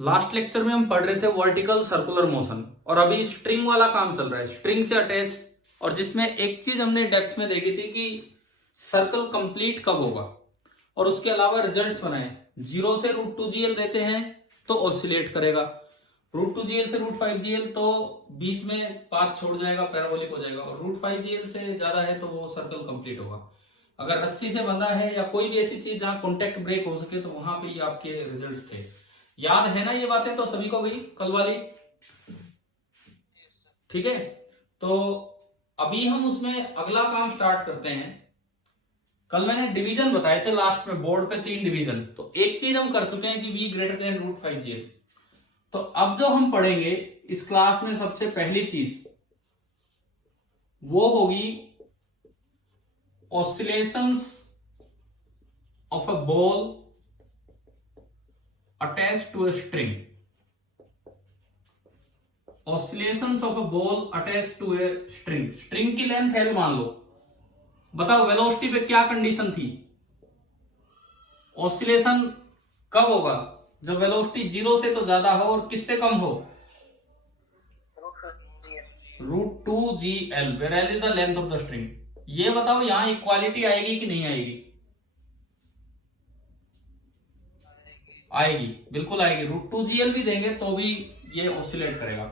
Last lecture में हम पढ़ रहे थे वर्टिकल सर्कुलर मोशन और अभी स्ट्रिंग वाला काम चल रहा है, स्ट्रिंग से अटैच। और जिसमें एक चीज हमने डेप्थ में देखी थी कि सर्कल कंप्लीट कब होगा, और उसके अलावा रिजल्ट्स बनाए। 0 से √2gl लेते हैं तो ऑसिलेट करेगा, √2gl से √5gl तो बीच में पाथ छोड़ जाएगा, पैराबोलिक हो जाएगा, और √5gl से ज्यादा है तो वो सर्कल कंप्लीट होगा। अगर 80 से बंधा है या कोई भी ऐसी चीज जहां कॉन्टेक्ट ब्रेक हो सके तो वहां पे ये आपके रिजल्ट्स थे। याद है ना ये बातें तो सभी को गई कल वाली? ठीक है, तो अभी हम उसमें अगला काम स्टार्ट करते हैं। कल मैंने डिवीजन बताए थे लास्ट में, बोर्ड पे 3 डिवीजन। तो एक चीज हम कर चुके हैं कि v ग्रेटर देन √5gl। तो अब जो हम पढ़ेंगे इस क्लास में सबसे पहली चीज वो होगी oscillations of a ball attached to a string. Oscillations of a ball attached to a string. String की लेंथ L मान लो। बताओ वेलोसिटी पे क्या कंडीशन थी? ऑसिलेशन कब होगा? जब वेलोसिटी 0 से तो ज्यादा हो और किससे कम हो? √2gl, where L is the length of the string। ये बताओ यहां इक्वालिटी आएगी कि नहीं आएगी? आएगी, बिल्कुल आएगी। √2gl भी देंगे तो भी ये ऑसिलेट करेगा।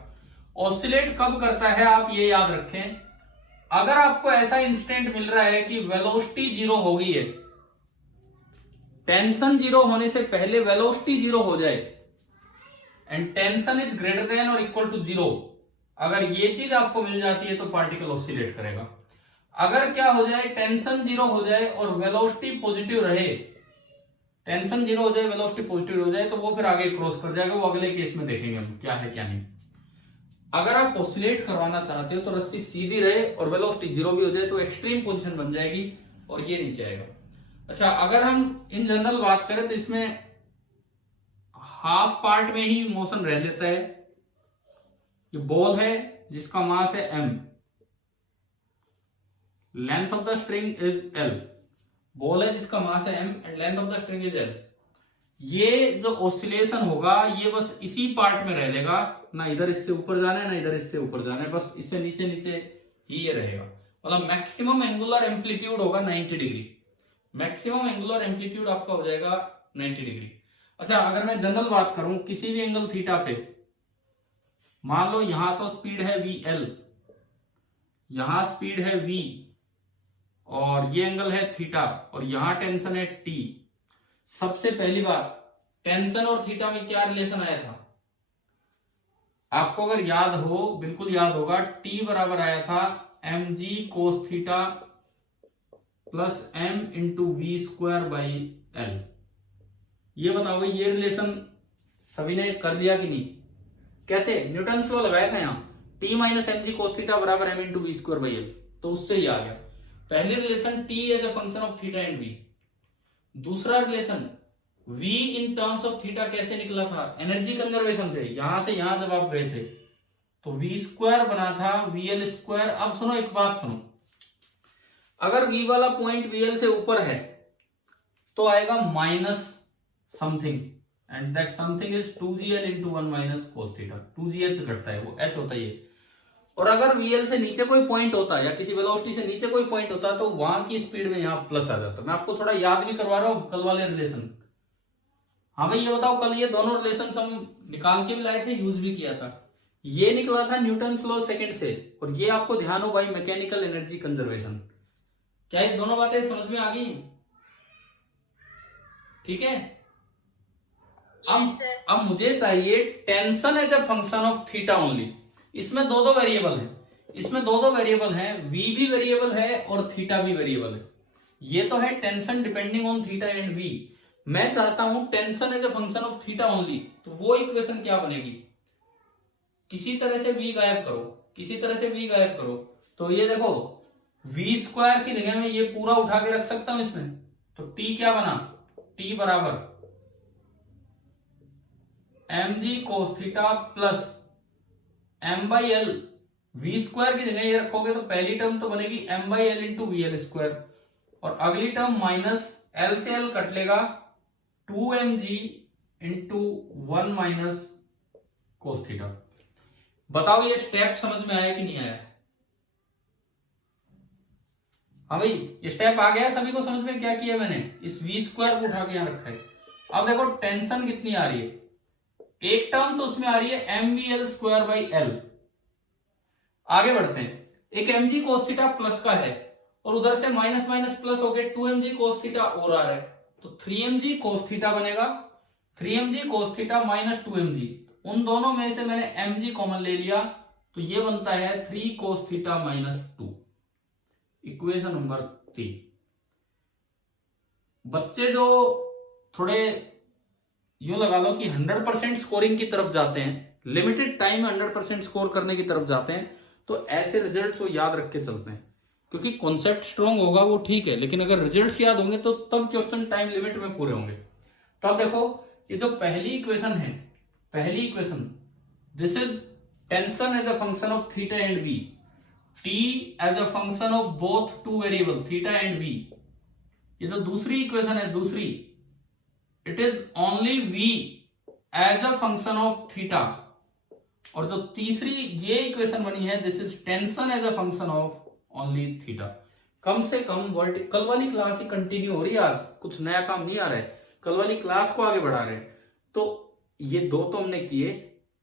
ऑसिलेट कब करता है आप ये याद रखें, अगर आपको ऐसा इंस्टेंट मिल रहा है कि वेलोसिटी 0 हो गई है, टेंशन 0 होने से पहले वेलोसिटी 0 हो जाए and tension is greater than और इक्वल टू 0, अगर ये चीज आपको मिल जाती है तो पार्टिकल ऑसिलेट करेगा। अगर क्या हो जाए, टेंशन 0 हो जाए और वेलोसिटी पॉजिटिव रहे, टेंशन 0 हो जाए वेलोसिटी पॉजिटिव हो जाए, तो वो फिर आगे क्रॉस कर जाएगा। वो अगले केस में देखेंगे हम क्या है क्या नहीं। अगर आप ऑसिलेट करवाना चाहते हो तो रस्सी सीधी रहे और वेलोसिटी 0 भी हो जाए तो एक्सट्रीम पोजीशन बन जाएगी और ये नीचे आएगा। अच्छा, अगर हम इन जनरल बात करें तो इसमें हाफ पार्ट में ही मोशन रह लेता है। ये बॉल है जिसका मास है m, length of the string is l। Ball है जिसका मास है m and length of the string is l। ये जो ऑसिलेशन होगा ये बस इसी पार्ट में रह लेगा, ना इधर इससे ऊपर जाना है ना इधर इससे ऊपर जाना है, बस इससे नीचे नीचे ही ये रहेगा। मतलब मैक्सिमम एंगुलर एम्पलीट्यूड होगा 90 डिग्री। मैक्सिमम एंगुलर एम्पलीट्यूड आपका हो जाएगा 90 डिग्री। अच्छा, अगर मैं जनरल बात करूं किसी भी एंगल थीटा पे, मान लो यहां तो स्पीड है VL, यहां स्पीड है V, और ये एंगल है थीटा, और यहां टेंशन है T। सबसे पहली बात, टेंशन और थीटा में क्या रिलेशन आया था? आपको अगर याद हो, बिल्कुल याद होगा, T बराबर आया था mg cos theta plus m into V square by L। ये बताओ भाई, ये रिलेशन सभी ने कर लिया कि नहीं? कैसे? न्यूटन लॉ लगाया था यहाँ, T minus mg cos theta बराबर m into V square by L, तो उससे ही आ गया। पहले relation T as a function of theta and V। दूसरा relation V in terms of theta कैसे निकला था? एनर्जी कंजर्वेशन से। यहां से यहां जब आप गए थे तो V स्क्वायर बना था VL स्क्वायर। अब सुनो एक बात सुनो, अगर V वाला पॉइंट VL से ऊपर है तो आएगा minus something, and that something is 2gl into 1 minus cos theta. 2gh घटता है, वो h होता है। और अगर VL से नीचे कोई पॉइंट होता या किसी वेलोसिटी से नीचे कोई पॉइंट होता तो वहां की स्पीड में यहाँ प्लस आ जाता। मैं आपको थोड़ा याद भी करवा रहा हूं कल वाले रिलेशन। हाँ भाई, ये बताओ, कल ये दोनों रिलेशन हम निकाल के भी लाए थे, यूज भी किया था। ये निकला था न्यूटन लॉ सेकंड से, और ये आपको ध्यान हो भाई मैकेनिकल एनर्जी कंजर्वेशन। क्या ये दोनों बातें समझ में आ गई? ठीक है। अब मुझे चाहिए tension as a function of theta only. इसमें दो वेरिएबल है, इसमें दो वेरिएबल हैं, v भी वेरिएबल है और थीटा भी वेरिएबल है। ये तो है tension depending on theta and v। मैं चाहता हूं tension as a function of theta only, तो वो इक्वेशन क्या बनेगी? किसी तरह से v गायब करो, किसी तरह से v गायब करो, तो ये देखो v स्क्वायर की जगह में ये पूरा उठा के रख सकता हूं इसमें, तो t क्या बना? t बराबर mg cos theta plus m by L. V square की जगह ये रखोगे तो पहली टर्म तो बनेगी m by L into V L square, और अगली टर्म माइनस एल से एल कट लेगा 2mg into 1 minus cos theta. बताओ ये स्टेप समझ में आया कि नहीं आया? हाँ भाई, ये स्टेप आ गया सभी को समझ में? क्या किया मैंने, इस वी स्क्वायर को उठा के यहां रखा है। अब देखो टेंशन कितनी आ रही है, एक टर्म तो उसमें आ रही है M V L square by L. आगे बढ़ते हैं, एक M G cos theta plus का है और उधर से माइनस माइनस प्लस हो गए 2 mg कोस थीटा और आ रहा है, तो 3 mg कोस थीटा बनेगा। 3 mg cos theta minus 2 mg, उन दोनों में से मैंने mg कॉमन ले लिया, तो ये बनता है 3 cos theta minus 2, equation number 3। बच्चे जो थोड़े यूं लगा लो कि 100% स्कोरिंग की तरफ जाते हैं, लिमिटेड टाइम में 100% स्कोर करने की तरफ जाते हैं, तो ऐसे रिजल्ट्स वो याद रख के चलते हैं, क्योंकि कॉन्सेप्ट स्ट्रॉन्ग होगा वो ठीक है, लेकिन अगर रिजल्ट्स याद होंगे तो तब क्वेश्चन टाइम लिमिट में पूरे होंगे। तो अब देखो ये जो पहली इक्वेशन है, पहली equation, this is tension as a function of theta and b, T as a function of both two variable theta and b. ये जो दूसरी इक्वेशन है, दूसरी, it is only v as a function of theta, और जो तीसरी ये equation बनी है, this is tension as a function of only theta. कम से कम कल वाली क्लास ही कंटिन्यू हो रही है, आज कुछ नया काम नहीं आ रहा है, कल वाली क्लास को आगे बढ़ा रहे हैं। तो ये दो तो हमने किए,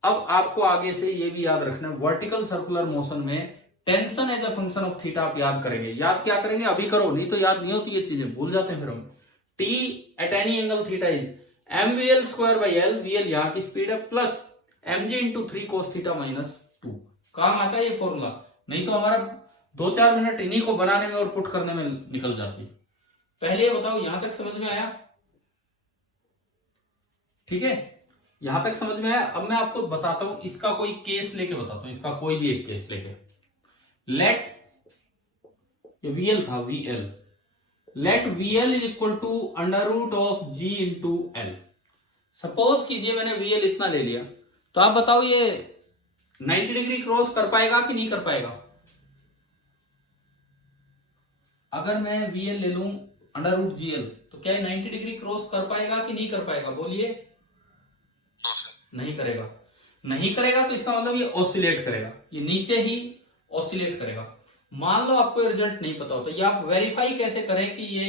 अब आपको आगे से ये भी याद रखना, वर्टिकल सर्कुलर मोशन में tension as a function of theta आप याद करेंगे। याद क्या करेंगे, अभी करो, नहीं तो याद नहीं होती ये चीजें, भूल जाते हैं फिर हम। T at any angle theta is M V L square by L, V L यहाँ की स्पीड है, प्लस एम जी इंटू 3 कोस थीटा माइनस 2। काम आता है ये फॉर्मूला, नहीं तो हमारा 2-4 मिनट इन्हीं को बनाने में और पुट करने में निकल जाती है। पहले ये बताओ यहां तक समझ में आया? ठीक है, यहां तक समझ में आया। अब मैं आपको बताता हूं, इसका कोई केस लेके बताता हूं, इसका कोई भी एक केस लेके। लेट ये वीएल था, VL, let VL is equal to under root of G into L. Suppose कीजिए मैंने वीएल इतना ले लिया, तो आप बताओ ये 90 डिग्री क्रॉस कर पाएगा कि नहीं कर पाएगा? अगर मैं वीएल ले लूं अंडर रूट जीएल, तो क्या ये 90 डिग्री क्रॉस कर पाएगा कि नहीं कर पाएगा? बोलिए। नहीं करेगा। नहीं करेगा तो इसका मतलब ये ऑसिलेट करेगा, ये नीचे ही ऑसिलेट करेगा। मान लो आपको रिजल्ट नहीं पता हो, तो ये आप वेरीफाई कैसे करें कि ये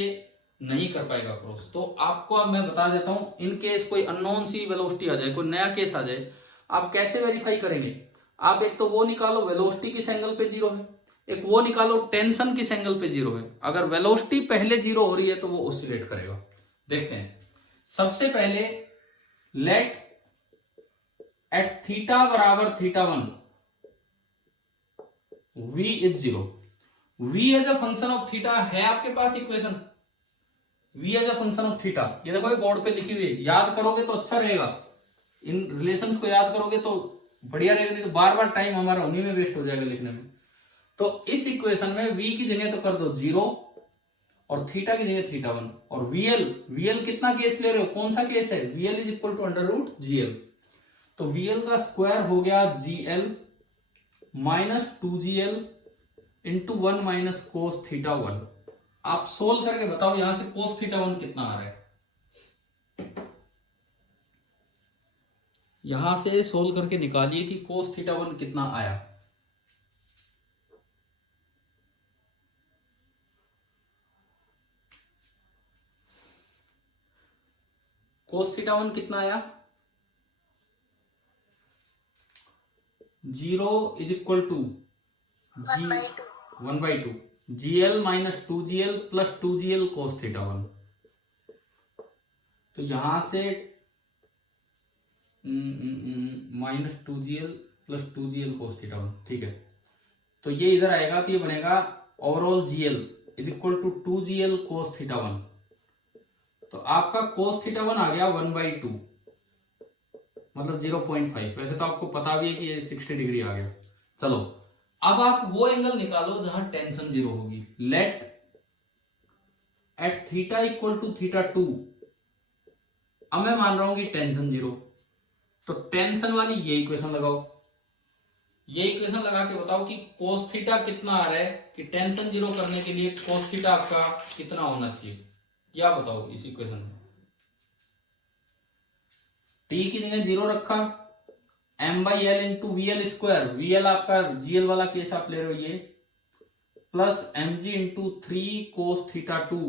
नहीं कर पाएगा क्रॉस? तो आपको अब मैं बता देता हूं, इन केस कोई अननोन सी वेलोसिटी आ जाए, कोई नया केस आ जाए, आप कैसे वेरीफाई करेंगे? आप एक तो वो निकालो वेलोसिटी किस एंगल पे 0 है, एक वो निकालो टेंशन किस एंगल पे 0 है। अगर वेलोसिटी पहले 0 हो रही है तो वो ऑसिलेट करेगा। देखते हैं, सबसे पहले लेट एट थीटा बराबर θ1 v is 0। v as a function of theta है आपके पास equation, v as a function of theta, ये देखो बोर्ड पे लिखी हुई है, याद करोगे तो अच्छा रहेगा, इन रिलेशंस को याद करोगे तो बढ़िया रहेगा, नहीं तो बार बार टाइम हमारा उन्हीं में वेस्ट हो जाएगा लिखने में। तो इस इक्वेशन में v की जगह तो कर दो 0 और थीटा की जगह θ1, और vl कितना केस ले रहे हो, कौन सा केस है? vl is equal to under root gl, तो vl का स्क्वायर हो गया gl minus 2gl into 1 minus cos θ1। आप सोल्व करके बताओ यहां से कोस θ1 कितना आ रहा है, यहां से सोल्व करके निकालिए कि कोस θ1 कितना आया। कोस θ1 कितना आया? 0 is equal to 1/2 gl minus 2gl plus 2gl cos θ1। तो यहां से minus 2gl plus 2gl cos θ1, ठीक है। तो ये इधर आएगा तो ये बनेगा overall gl is equal to 2gl cos θ1। तो आपका कोस θ1 आ गया 1/2, मतलब 0.5। वैसे तो आपको पता भी है कि ये 60 डिग्री आ गया। चलो अब आप वो एंगल निकालो जहां टेंशन 0 होगी। Let at theta equal to θ2, अब मैं मान रहा हूं कि टेंशन 0, तो टेंशन वाली ये इक्वेशन लगाओ, ये इक्वेशन लगा के बताओ कि कोस थीटा कितना आ रहा है, कि टेंशन 0 करने के लिए कोस थीटा आपका कितना होना चाहिए, क्या बताओ इस इक्वेशन में। टी की जगह 0 रखा, m by L into V L square, V L आपका जीएल वाला केस आप ले रहे हो ये, प्लस एम जी into 3 cos theta 2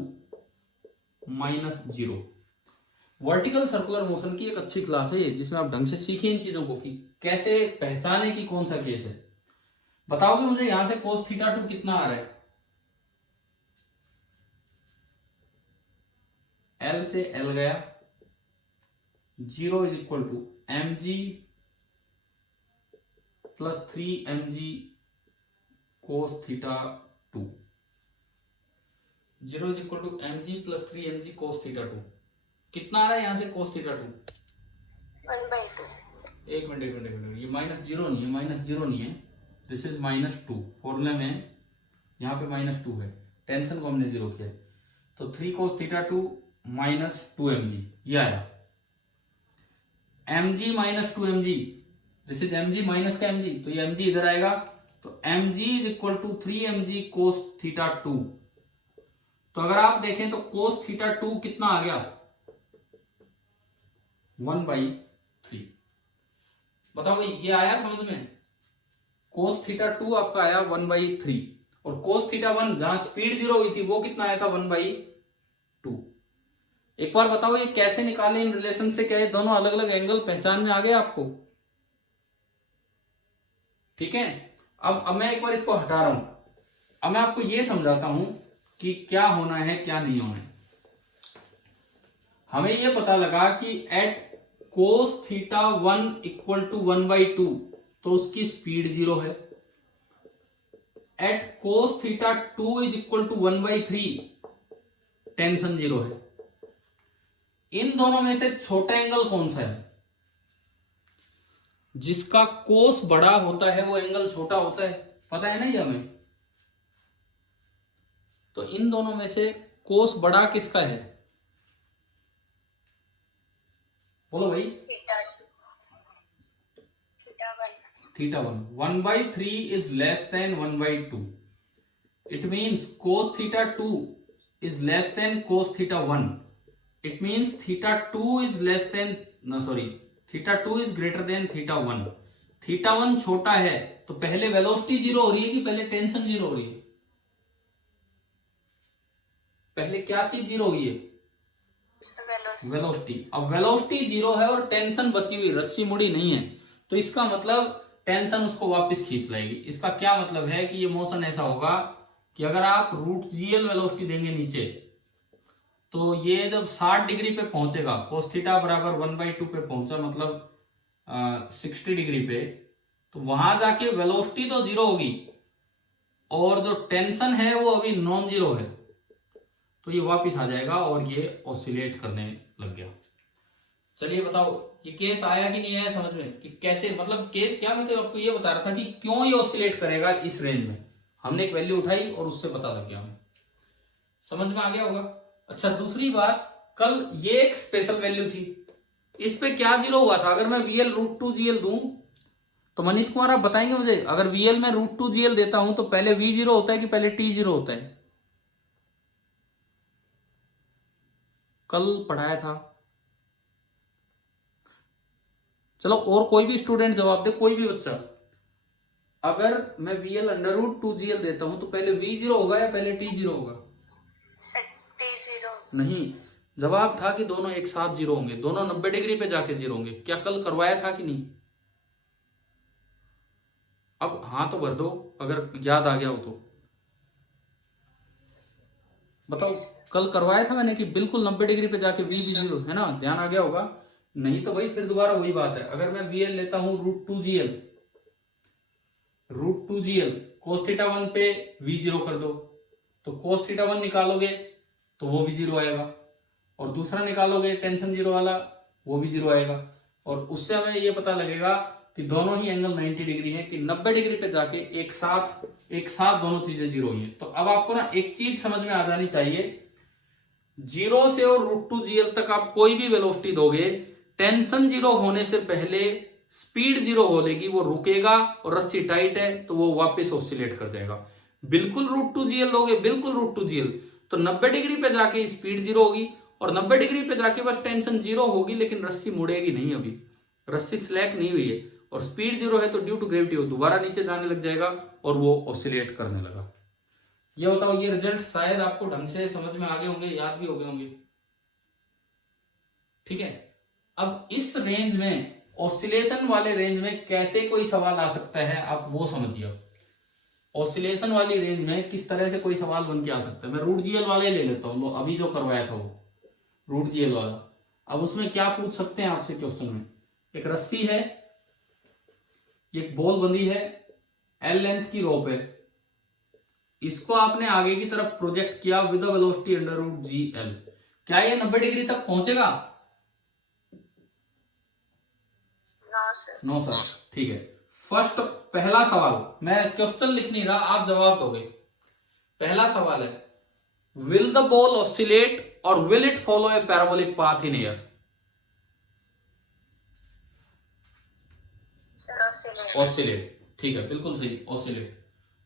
minus 0। Vertical circular motion की एक अच्छी क्लास है ये, जिसमें आप ढंग से सीखें इन चीजों को कि कैसे पहचाने कि कौन सा केस है। बताओगे मुझे यहां से कोस थीटा 2 कितना आ रहा है? एल से एल गया, 0 is equal to M G plus 3 M G cos theta 2, 0 is equal to M G plus 3 M G cos theta 2। कितना आ रहा है यहां से कोस थीटा 2? 1/2। एक मिनट, ये -0 नहीं है, -0 नहीं है, दिस इज -2। फॉर्मूले में यहाँ पे -2 है, टेंशन को हमने 0 किया, तो 3 कोस थीटा 2 माइनस 2 mg, ये आया mg minus 2 mg, this is mg minus का mg, तो ये mg इधर आएगा, तो mg is equal to 3 mg cos theta 2। तो अगर आप देखें तो कोस थीटा 2 कितना आ गया? 1/3। बताओ ये आया समझ में? कोस थीटा 2 आपका आया 1/3, और कोस थीटा 1 जहां स्पीड 0 हुई थी वो कितना आया था? 1/2। एक बार बताओ ये कैसे निकाले इन रिलेशन से? क्या ये दोनों अलग अलग एंगल पहचान में आ गए आपको? ठीक है, अब मैं एक बार इसको हटा रहा हूं, अब मैं आपको ये समझाता हूं कि क्या होना है क्या नहीं होना है। हमें ये पता लगा कि at cos theta 1 equal to 1/2 तो उसकी स्पीड 0 है, at cos theta 2 is equal to 1/3 tension 0 है। इन दोनों में से छोटा एंगल कौन सा है? जिसका कोस बड़ा होता है वो एंगल छोटा होता है, पता है ना ये हमें? तो इन दोनों में से कोस बड़ा किसका है? बोलो भाई। Theta 1। 1/3 is less than 1/2. It means cos theta 2 is less than cos theta 1. It means theta 2 is less than, no sorry, theta 2 is greater than theta 1. Theta 1 छोटा है तो पहले वेलोसिटी 0 हो रही है कि पहले टेंशन 0 हो रही है? पहले क्या चीज 0 हुई है? वेलोसिटी। अब वेलोसिटी 0 है और टेंशन बची हुई, रस्सी मुड़ी नहीं है, तो इसका मतलब टेंशन उसको वापस खींच लाएगी। इसका क्या मतलब है कि ये मोशन ऐसा होगा कि अगर आप √GL वेलोसिटी देंगे नीचे, तो ये जब 60 डिग्री पे पहुंचेगा, कोस थीटा बराबर 1/2 पे पहुंचा, मतलब 60 डिग्री पे, तो वहां जाके वेलोसिटी तो 0 होगी और जो टेंशन है वो अभी नॉन 0 है, तो ये वापस आ जाएगा और ये ऑसिलेट करने लग गया। चलिए बताओ ये केस आया कि नहीं आया समझ में? कि कैसे, मतलब केस क्या, मैं तो आपको ये बता रहा था कि क्यों ये ऑसिलेट करेगा इस रेंज में। हमने एक वैल्यू उठाई और उससे पता लग गया हमें। समझ में आ गया होगा? अच्छा, दूसरी बात, कल ये एक स्पेशल वैल्यू थी, इस पे क्या 0 हुआ था? अगर मैं VL √2GL दूं तो मनीष कुमार आप बताएंगे मुझे, अगर VL में √2GL देता हूं तो पहले V 0 होता है कि पहले T 0 होता है? कल पढ़ाया था। चलो और कोई भी स्टूडेंट जवाब दे, कोई भी बच्चा। अगर मैं VL √2GL देता हूं तो पहले V 0 होगा या पहले T 0 होगा? T 0। नहीं, जवाब था कि दोनों एक साथ 0 होंगे, दोनों 90 डिग्री पे जाके 0 होंगे। क्या कल करवाया था कि नहीं? अब हाँ तो भर दो अगर याद आ गया हो तो बताओ। कल करवाया था मैंने कि बिल्कुल 90 डिग्री पे जाके V भी 0 है ना? ध्यान आ गया होगा। नहीं तो भाई फिर दोबारा वही बात है, अगर मैं VL लेता हूं √2GL कोस थीटा 1 पे V 0 कर दो, तो कोस थीटा 1 निकालोगे तो वो भी 0 आएगा, और दूसरा निकालोगे टेंशन 0 वाला, वो भी 0 आएगा, और उससे हमें ये पता लगेगा कि दोनों ही एंगल 90 डिग्री है, कि 90 डिग्री पे जाके एक साथ दोनों चीजें 0 हुई है। तो अब आपको ना एक चीज समझ में आ जानी चाहिए, 0 से और √2GL तक आप कोई भी वेलोसिटी दोगे, टेंशन 0 होने से पहले स्पीड 0 होगी, वो रुकेगा और रस्सी टाइट है तो वो वापस ऑसिलेट कर जाएगा। बिल्कुल √2GL दोगे, बिल्कुल √2GL, तो 90 डिग्री पे जाके स्पीड 0 होगी और 90 डिग्री पे जाके बस टेंशन जीरो होगी, लेकिन रस्सी मुड़ेगी नहीं, अभी रस्सी स्लैक नहीं हुई है और स्पीड जीरो है, तो ड्यू टू ग्रेविटी वो दोबारा नीचे जाने लग जाएगा और वो ऑसिलेट करने लगा। ये बताओ, ये रिजल्ट शायद आपको ढंग से समझ में आ गए होंगे, याद भी हो गए होंगे। ठीक है, अब इस रेंज में, ऑसिलेशन वाले रेंज में कैसे कोई सवाल आ सकता है, आप वो समझिए। ऑसिलेशन वाली रेंज में किस तरह से कोई सवाल बन के आ सकता है। मैं रूट जीएल वाले ले लेता हूँ, अभी जो करवाया था वो रूट जीएल वाला। अब उसमें क्या पूछ सकते हैं आपसे क्वेश्चन में, एक रस्सी है, एक बॉल बंधी है, एल लेंथ की रोप है, इसको आपने आगे की तरफ प्रोजेक्ट किया with velocity under root G L. क्या ये 90 डिग्री तक पहुंचेगा? No sir. ठीक है, फर्स्ट पहला सवाल, मैं क्वेश्चन लिख नहीं रहा, आप जवाब दोगे। पहला सवाल है, विल द बॉल ऑसिलेट और will it follow A parabolic path in air? Oscillate. ठीक है, बिल्कुल सही, ऑसिलेट।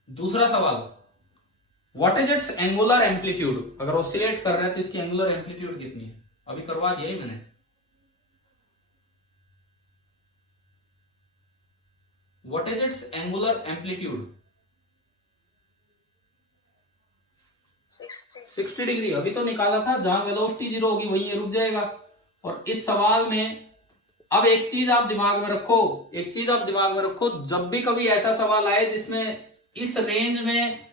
दूसरा सवाल, what is it's angular amplitude? अगर ऑसिलेट कर रहा है तो इसकी एंगुलर एम्पलीट्यूड कितनी है? अभी करवा दिया ही मैंने। What is it's angular amplitude? 60 degree. अभी तो निकाला था, जहां वेलोसिटी जीरो होगी वहीं ये रुक जाएगा। और इस सवाल में अब एक चीज आप दिमाग में रखो, एक चीज आप दिमाग में रखो, जब भी कभी ऐसा सवाल आए जिसमें इस रेंज में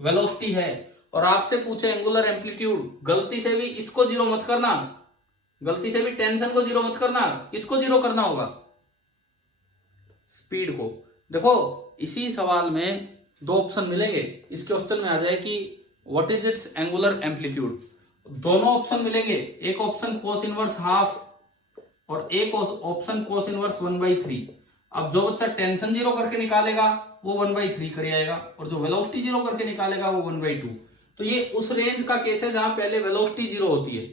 वेलोसिटी है और आपसे पूछे एंगुलर एम्पलीट्यूड, गलती से भी इसको जीरो मत करना, गलती से भी टेंशन को जीरो मत करना। किसको जीरो करना होगा? स्पीड को। देखो, इसी सवाल में दो ऑप्शन मिलेंगे, इस क्वेश्चन में आ जाए कि what is it's angular amplitude, दोनों ऑप्शन मिलेंगे, एक ऑप्शन कोस इनवर्स हाफ और एक ऑप्शन कोस इनवर्स 1/3। अब जो बच्चा टेंशन जीरो करके निकालेगा वो 1/3 कर आएगा, और जो वेलोसिटी जीरो करके निकालेगा वो 1/2। तो ये उस रेंज का केस है जहां पहले वेलोसिटी जीरो होती है।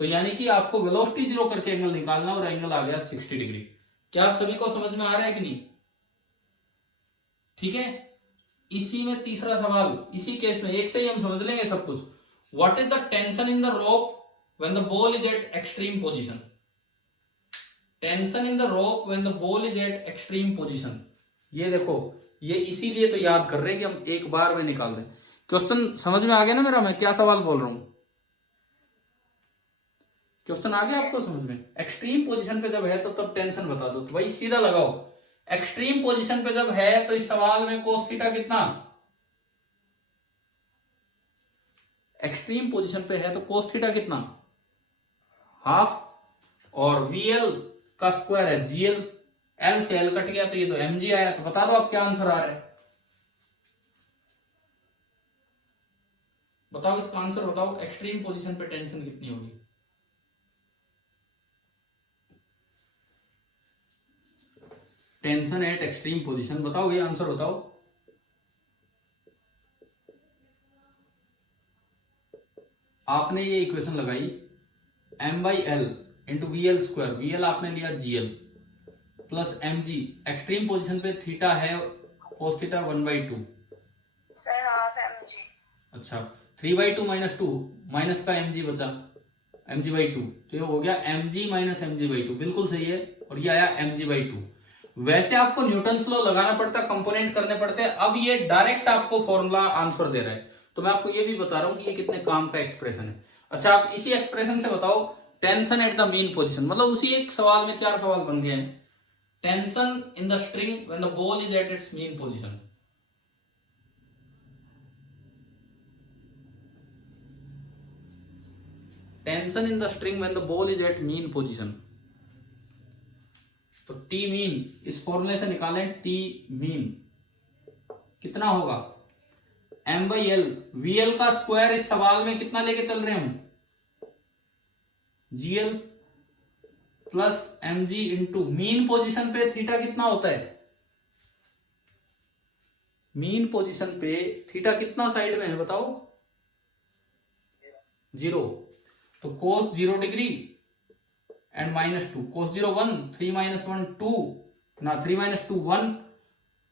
तो यानी कि आपको वेलोसिटी जीरो करके एंगल निकालना, और एंगल आ गया 60 डिग्री। क्या आप सभी को समझ में आ रहा है कि नहीं? ठीक है, इसी में तीसरा सवाल, इसी केस में एक से ही हम समझ लेंगे सब कुछ। What is the tension in the rope when the ball is eight extreme position? Tension in the rope when the ball is eight extreme position. ये देखो, ये इसीलिए तो याद कर रहे हैं कि हम एक बार में निकाल दें। क्वेश्चन समझ में आ गया ना मेरा, मैं क्या सवाल बोल रहा हूं? क्वेश्चन आ गया आपको समझ में? एक्सट्रीम पोजीशन पे जब है तो तब टेंशन बता दो, तो भाई सीधा लगाओ। एक्सट्रीम पोजीशन पे जब है तो इस सवाल में कोस थीटा कितना? एक्सट्रीम पोजीशन पे है तो कोस थीटा कितना? हाफ, और वीएल का स्क्वायर है जीएल, एल से एल कट गया तो ये तो एमजी आया। तो बता दो आप क्या आंसर आ रहा है, बताओ इसका आंसर बताओ। एक्सट्रीम पोजीशन पे टेंशन कितनी होगी? टेंशन एट एक्सट्रीम पोजीशन, बताओ ये आंसर बताओ। आपने ये इक्वेशन लगाई m/l into VL square, V L आपने लिया GL plus mg, extreme position पे थीटा है cos theta 1/2। Sir half mg। अच्छा, 3/2 माइनस 2, माइनस का mg बचा, mg/2, तो ये हो गया mg माइनस mg/2, बिल्कुल सही है। और ये आया mg/2। वैसे आपको न्यूटन्स लॉ लगाना पड़ता, कंपोनेंट करने पड़ते हैं, अब ये डायरेक्ट आपको फॉर्मूला आंसर दे रहा है। तो मैं आपको ये भी बता रहा हूं कि ये कितने काम का एक्सप्रेशन है। अच्छा, आप इसी एक्सप्रेशन से बताओ tension at the mean position, मतलब उसी एक सवाल में 4 सवाल बन गए हैं। Tension in the string when the ball is at its mean position. Tension in the string when the ball is at mean position. तो टी मीन इस फॉर्मूले से निकालें, टी मीन कितना होगा? m/l, वीएल का स्क्वायर इस सवाल में कितना लेके चल रहे हैं हम? GL plus mg into mean position पे थीटा कितना होता है? मीन पोजीशन पे थीटा कितना साइड में है बताओ? 0। तो कोस 0 डिग्री एंड -2, कोस 0 1, 3 - 1 2 ना, 3 - 2 1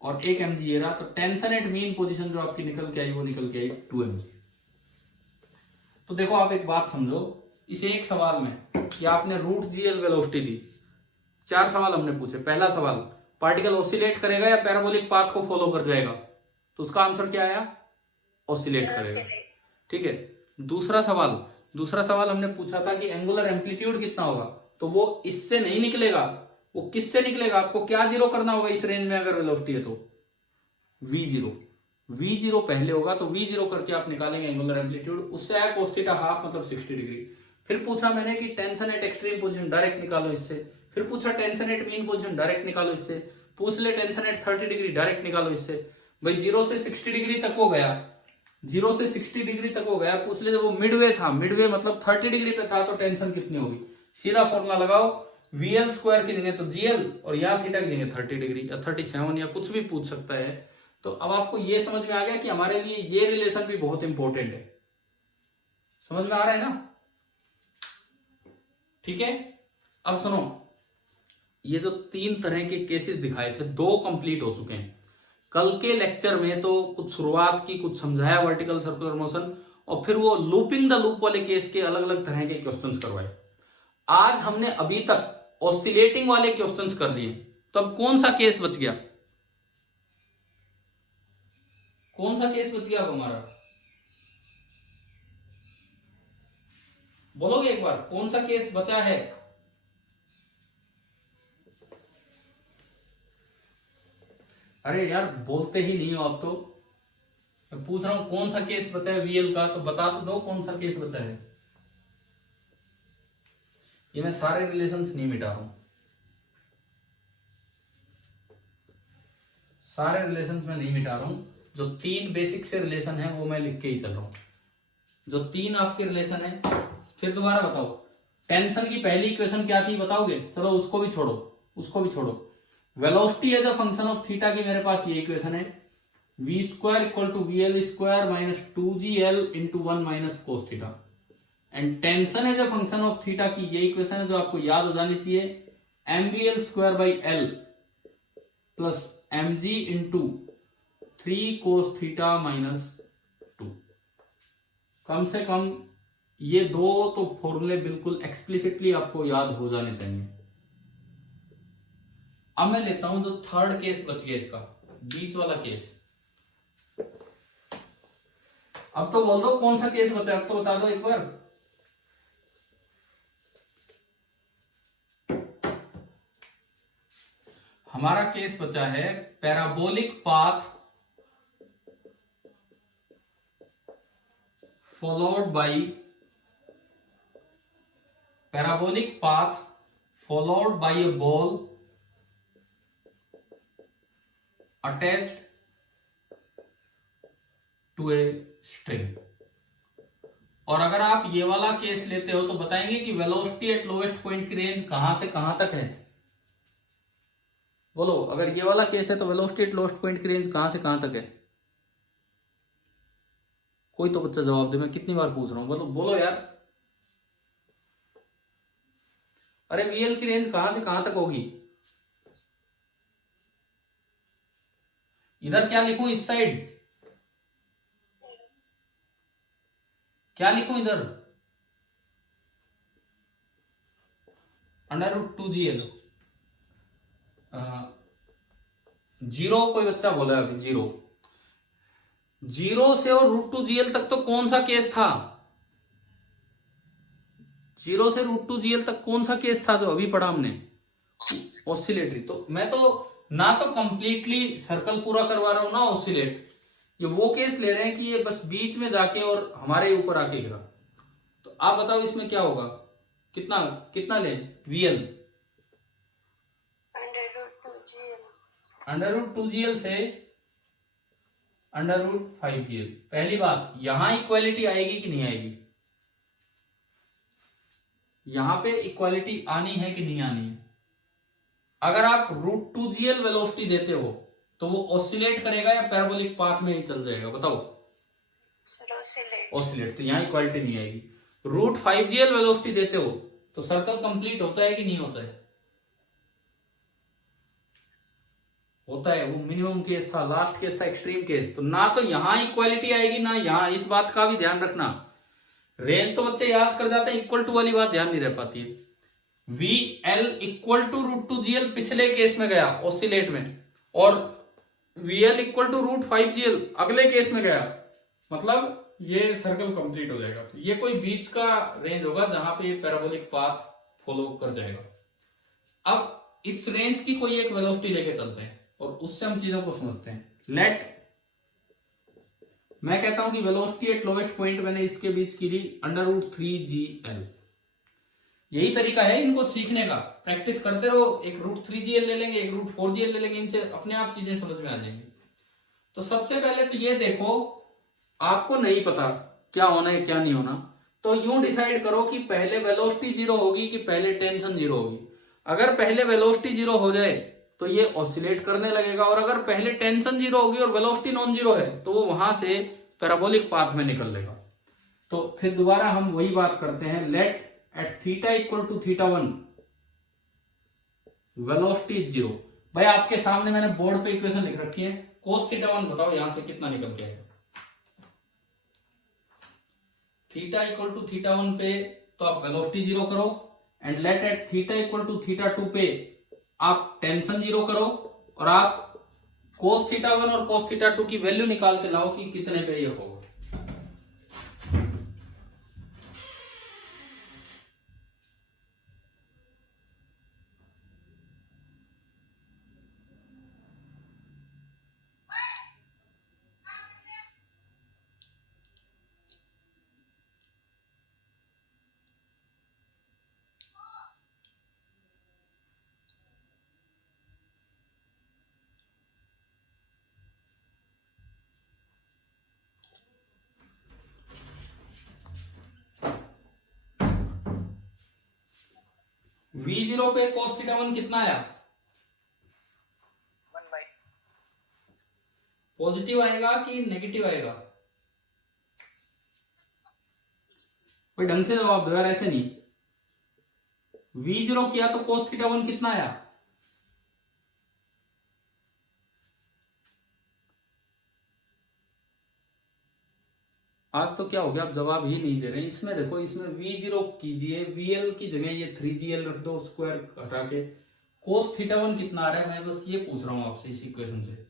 और 1 mg ये रहा। तो टेंशन एट मीन पोजीशन जो आपकी निकल के आई वो निकल के आई 2 mg। तो देखो आप एक बात समझो, इस एक सवाल में कि आपने रूट जीएल वेलोसिटी दी, 4 सवाल हमने पूछे। पहला सवाल, पार्टिकल ऑसिलेट करेगा या पैराबोलिक पाथ को फॉलो कर जाएगा, तो उसका आंसर क्या आया, ऑसिलेट करेगा। ठीक है। दूसरा सवाल हमने पूछा था कि एंगुलर एम्पलीट्यूड कितना होगा, तो वो इससे नहीं निकलेगा, वो किससे निकलेगा, आपको क्या जीरो करना होगा इस रेंज में अगर वेलोसिटी है तो v0 पहले होगा, तो v0 करके आप निकालेंगे एंगुलर एम्पलीट्यूड। उससे आया cos थीटा हाफ मतलब 60 डिग्री। फिर पूछा मैंने कि tension eight extreme position direct निकालो इससे। फिर पूछा tension eight mean position direct निकालो इससे। पूछ ले टेंशन एट 30 डिग्री डायरेक्ट निकालो इससे। भाई 0 से 60 डिग्री तक हो गया, 0 से 60 डिग्री तक हो गया। पूछ ले जब वो मिडवे था, मिडवे मतलब 30 डिग्री पे था, तो टेंशन कितनी होगी। सीधा फॉर्मूला लगाओ, VL स्क्वायर की जगह तो GL और यहाँ थीटा की जगह 30 डिग्री या 37 या कुछ भी पूछ सकता है। तो अब आपको ये समझ में आ गया कि हमारे लिए ये रिलेशन भी बहुत इंपॉर्टेंट है। समझ में आ रहा है ना। ठीक है। अब सुनो, ये जो 3 तरह के केसेस दिखाए थे, 2 कंप्लीट हो चुके हैं। कल के लेक्चर में तो कुछ शुरुआत की, कुछ समझाया वर्टिकल सर्कुलर मोशन, और फिर वो लूपिंग द लूप वाले केस के अलग अलग तरह के क्वेश्चंस करवाए। आज हमने अभी तक ऑसिलेटिंग वाले क्वेश्चंस कर दिए। तो अब कौन सा केस बच गया, कौन सा केस बच गया अब हमारा, बोलोगे एक बार, कौन सा केस बचा है। अरे यार बोलते ही नहीं हो आप तो। मैं पूछ रहा हूं कौन सा केस बचा है VL का, तो बता तो दो कौन सा केस बचा है। ये मैं सारे रिलेशंस नहीं मिटा रहा हूं, सारे रिलेशंस में नहीं मिटा रहा हूं। जो 3 बेसिक से रिलेशन है वो मैं लिख के ही चल रहा हूं। जो 3 आपके रिलेशन है, फिर दोबारा बताओ, टेंशन की पहली इक्वेशन क्या थी बताओगे। चलो उसको भी छोड़ो, velocity as a function of theta की मेरे पास ये इक्वेशन है, v square equal to VL square minus 2GL into 1 minus cos theta. And tension as a function of theta की ये इक्वेशन है जो आपको याद हो जानी चाहिए, mvl square by L plus mg into 3 cos theta minus 2। कम से कम ये 2 तो फॉर्मूले बिल्कुल एक्सप्लिसिटली आपको याद हो जाने चाहिए। अब मैं लेता हूं जो थर्ड केस बच गया, इसका बीच वाला केस। अब तो बोल दो कौन सा केस बचा है, अब तो बता दो एक बार। हमारा केस बचा है parabolic path followed by a ball attached to a string। और अगर आप ये वाला केस लेते हो तो बताएंगे कि वेलोसिटी एट लोएस्ट पॉइंट की रेंज कहां से कहां तक है। बोलो, अगर ये वाला केस है तो वेलोसिटी एट लोएस्ट पॉइंट की रेंज कहां से कहां तक है। कोई तो बच्चा जवाब दे, मैं कितनी बार पूछ रहा हूं, बोलो यार। अरे VL की रेंज कहां से कहां तक होगी। इधर क्या लिखूं, इस साइड क्या लिखूं, इधर √2GL। 0 कोई बच्चा बोला अभी, 0 से और √2GL तक तो कौन सा केस था, 0 से √2GL तक कौन सा केस था जो अभी पढ़ा हमने, ऑसिलेटरी। तो मैं तो ना तो कंप्लीटली सर्कल पूरा करवा रहा हूं ना ऑसिलेट, ये वो केस ले रहे हैं कि ये बस बीच में जाके और हमारे ऊपर आके गिरा। तो आप बताओ इसमें क्या होगा, कितना ले VL, √2GL से √5GL। पहली बात, यहां इक्वालिटी आएगी कि नहीं आएगी, यहां पे इक्वालिटी आनी है कि नहीं आनी है। अगर आप √2GL वेलोसिटी देते हो तो वो ऑसिलेट करेगा या पैराबोलिक पाथ में ही चल जाएगा, बताओ। ऑसिलेट, तो यहां इक्वालिटी नहीं आएगी। √5GL वेलोसिटी देते हो तो सर्कल कंप्लीट होता है कि नहीं होता है, होता है। वो मिनिमम केस था, लास्ट केस था एक्सट्रीम केस। तो ना तो यहां इक्वालिटी आएगी ना यहां, इस बात का भी ध्यान रखना। रेंज तो बच्चे याद कर जाते हैं, इक्वल टू वाली बात ध्यान नहीं रह पाती है। V L equal to root two G L पिछले केस में गया ऑसिलेट में, और V L equal to root 5 G L अगले केस में गया, मतलब ये सर्कल कंप्लीट हो जाएगा। तो ये कोई बीच का रेंज होगा जहां पे ये पैराबोलिक पाथ फॉलो कर जाएगा। अब इस रेंज की कोई एक वेलोसिटी लेके चलते हैं और उससे हम चीजों को समझते हैं। लेट, मैं कहता हूं कि वेलोसिटी एट लोवेस्ट पॉइंट मैंने इसके बीच की ली √3gl। यही तरीका है इनको सीखने का, प्रैक्टिस करते रहो। एक √3gl ले लेंगे, एक √4gl ले लेंगे, इनसे अपने आप चीजें समझ में आ जाएंगी। तो सबसे पहले तो ये देखो, आपको नहीं पता क्या होना है क्या नहीं होना, तो यूं डिसाइड करो कि पहले वेलोसिटी जीरो होगी कि पहले टेंशन जीरो होगी। अगर पहले वेलोसिटी जीरो हो जाए तो ये ऑसिलेट करने लगेगा, और अगर पहले टेंशन जीरो होगी और वेलोसिटी नॉन जीरो है तो वो वहां से पैराबोलिक पाथ में निकल लेगा। तो फिर दोबारा हम वही बात करते हैं, let at theta equal to θ1 velocity is zero. भाई आपके सामने मैंने बोर्ड पे इक्वेशन लिख रखी है, cos θ1 बताओ यहां से कितना निकल के आएगा। थीटा इक्वल टू θ1 पे तो आप वेलोसिटी जीरो करो, and let at theta equal to θ2 पे आप टेंशन जीरो करो, और आप cos θ1 और cos θ2 की वैल्यू निकाल के लाओ कि कितने पे ये होगा। v0 पे cos θ1 कितना आया? 1/, पॉजिटिव आएगा कि नेगेटिव आएगा? कोई ढंग से जवाब दो यार, ऐसे नहीं। v0 किया तो cos θ1 कितना आया? आज तो क्या हो गया, आप जवाब ही नहीं दे रहे हैं। इसमें देखो, इसमें v0 कीजिए, vl की जगह ये 3gl रख दो, स्क्वायर हटा के cos θ1 कितना आ रहा है, मैं बस ये पूछ रहा हूं आपसे इस इक्वेशन से।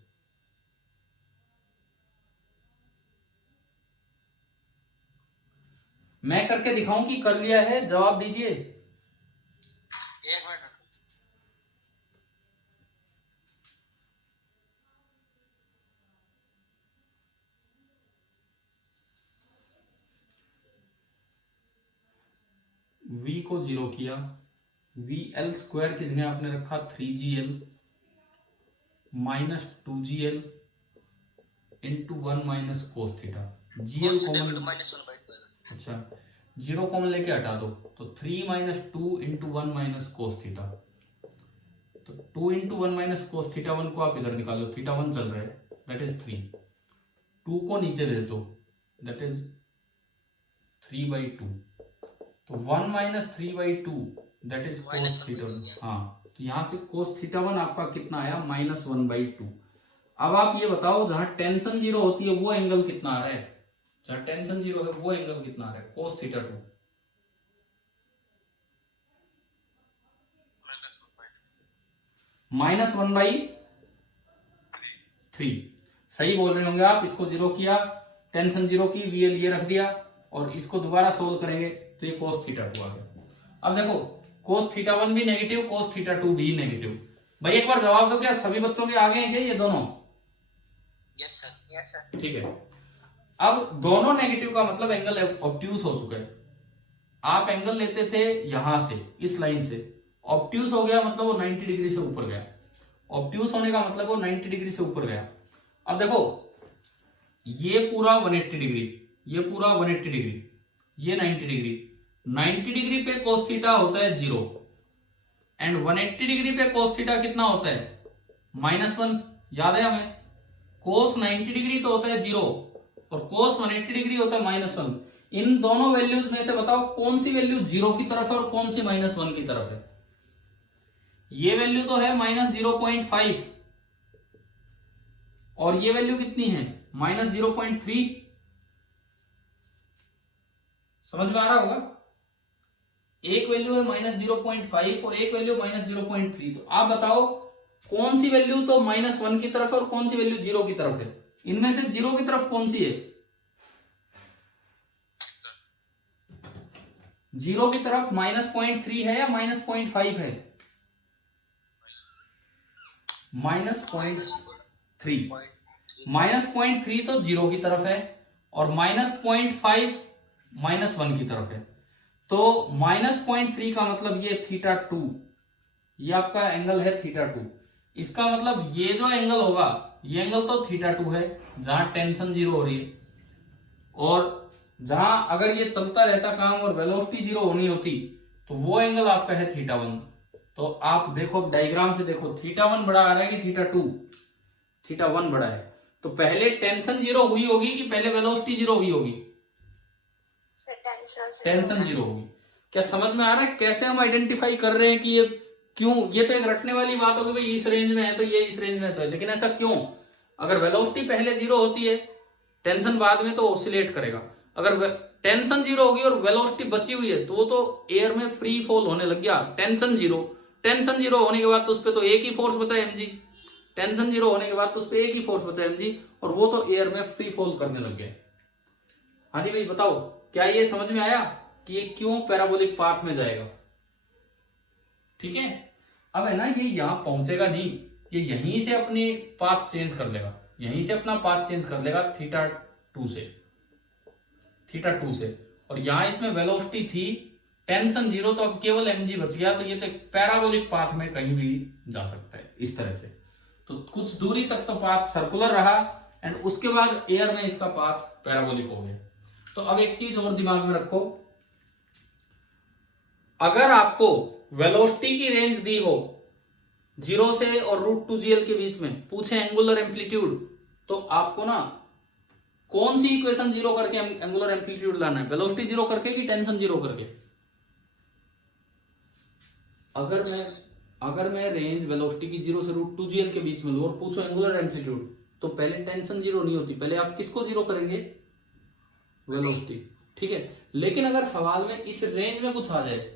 मैं करके दिखाऊं कि कर लिया है? जवाब दीजिए। 1 मिनट। v को जीरो किया, vl स्क्वायर की जगह आपने रखा 3gl minus 2gl into 1 minus cos theta. gl common, अच्छा जीरो कॉमन लेके हटा दो, तो 3 minus 2 into 1 minus cos theta. तो 2 इंटू 1 माइनस cos θ1 को आप इधर निकालो, θ1 चल रहा है, दैट इज 3। 2 को नीचे भेज दो, दैट इज 3/2। तो 1 माइनस 3/2 दैट इज cos θ1। हाँ, तो यहां से cos θ1 आपका कितना आया? -1/2। अब आप ये बताओ, जहां टेंशन जीरो होती है वो एंगल कितना आ रहा है? जहां टेंशन जीरो है वो एंगल कितना आ रहा है? cos θ2 -1/3। सही बोल रहे होंगे आप। इसको जीरो किया, टेंशन जीरो की, वीएल ये रख दिया, और इसको दोबारा सोल्व करेंगे तो ये cos θ2 आ गया। अब देखो, cos θ1 भी नेगेटिव, cos θ2 भी नेगेटिव। भाई एक बार जवाब दो, क्या सभी बच्चों के आगे हैं क्या ये दोनों? Yes sir, yes sir. ठीक है। अब दोनों नेगेटिव का मतलब एंगल ऑब्ट्यूज हो चुका है। आप एंगल लेते थे यहां से, इस लाइन से, ऑब्ट्यूज हो गया मतलब वो 90 डिग्री से ऊपर गया। ऑब्ट्यूज होने का मतलब वो 90 डिग्री से ऊपर गया। अब देखो, ये पूरा 180 डिग्री, ये पूरा 180 डिग्री, ये 90 डिग्री। 90 डिग्री पे cos थीटा होता है 0, एंड 180 डिग्री पे cos थीटा कितना होता है? -1। याद है हमें? cos 90 डिग्री तो होता है 0 और cos 180 डिग्री होता है -1। इन दोनों वैल्यूज में से बताओ कौन सी वैल्यू 0 की तरफ है और कौन सी -1 की तरफ है? ये वैल्यू तो है -0.5, और ये वैल्यू कितनी है? -0.3। समझ में आ रहा होगा। एक वैल्यू है -0.5 और एक वैल्यू -0.3। तो आप बताओ कौन सी वैल्यू तो -1 की तरफ है और कौन सी वैल्यू 0 की तरफ है? इनमें से 0 की तरफ कौन सी है? 0 की तरफ -0.3 है या -0.5 है? -0.3। -0.3 तो 0 की तरफ है और -0.5 -1 की तरफ है। तो -0.3 का मतलब ये θ2, ये आपका एंगल है θ2। इसका मतलब ये जो एंगल होगा, ये एंगल तो θ2 है जहां टेंशन 0 हो रही है, और जहां अगर ये चलता रहता काम और वेलोसिटी 0 होनी होती तो वो एंगल आपका है θ1। तो आप देखो डायग्राम से देखो, θ1 बड़ा आ रहा है कि θ2? θ1 बड़ा है। तो पहले टेंशन 0 हुई होगी कि पहले वेलोसिटी 0 हुई होगी? टेंशन 0 होगी। क्या समझ में आ रहा है कैसे हम आइडेंटिफाई कर रहे हैं कि ये क्यों? ये तो एक रटने वाली बात होगी, भाई इस रेंज में है तो ये इस रेंज में है, लेकिन ऐसा क्यों? अगर वेलोसिटी पहले 0 होती है, टेंशन बाद में, तो ऑसिलेट करेगा। अगर टेंशन 0 होगी और वेलोसिटी बची हुई है तो वो तो एयर में फ्री फॉल होने लग गया। टेंशन 0, टेंशन 0 होने के बाद तो उस पर तो एक ही फोर्स बचा mg। टेंशन 0 होने के बाद तो उस पर एक ही फोर्स बचा mg और वो तो एयर में फ्री फॉल करने लग गया। हाँ जी भाई बताओ, क्या ये समझ में आया कि ये क्यों पैराबोलिक पाथ में जाएगा? ठीक है। अब है ना, ये यहां पहुंचेगा नहीं, ये यहीं से अपनी पाथ चेंज कर लेगा, यहीं से अपना पाथ चेंज कर लेगा θ2 से, θ2 से। और यहां इसमें वेलोसिटी थी टेंशन 0, तो अब केवल mg बच गया। तो ये तो पैराबोलिक पाथ में कहीं भी जा सकता है इस तरह से। तो कुछ दूरी तक तो पाथ सर्कुलर रहा एंड उसके बाद एयर में इसका पाथ पैराबोलिक हो गया। तो अब एक चीज और दिमाग में रखो, अगर आपको वेलोसिटी की रेंज दी हो 0 से और √2gl के बीच में, पूछे एंगुलर एम्पलीट्यूड, तो आपको ना कौन सी इक्वेशन 0 करके एंगुलर एम्पलीट्यूड लाना है? वेलोसिटी 0 करके कि टेंशन 0 करके? अगर मैं रेंज वेलोसिटी की 0 से √2gl के बीच में लूं और पूछो एंगुलर एम्पलीट्यूड, तो पहले टेंशन 0 नहीं होती, पहले आप किसको 0 करेंगे? वेलोसिटी। ठीक है। लेकिन अगर सवाल में इस रेंज में कुछ आ जाए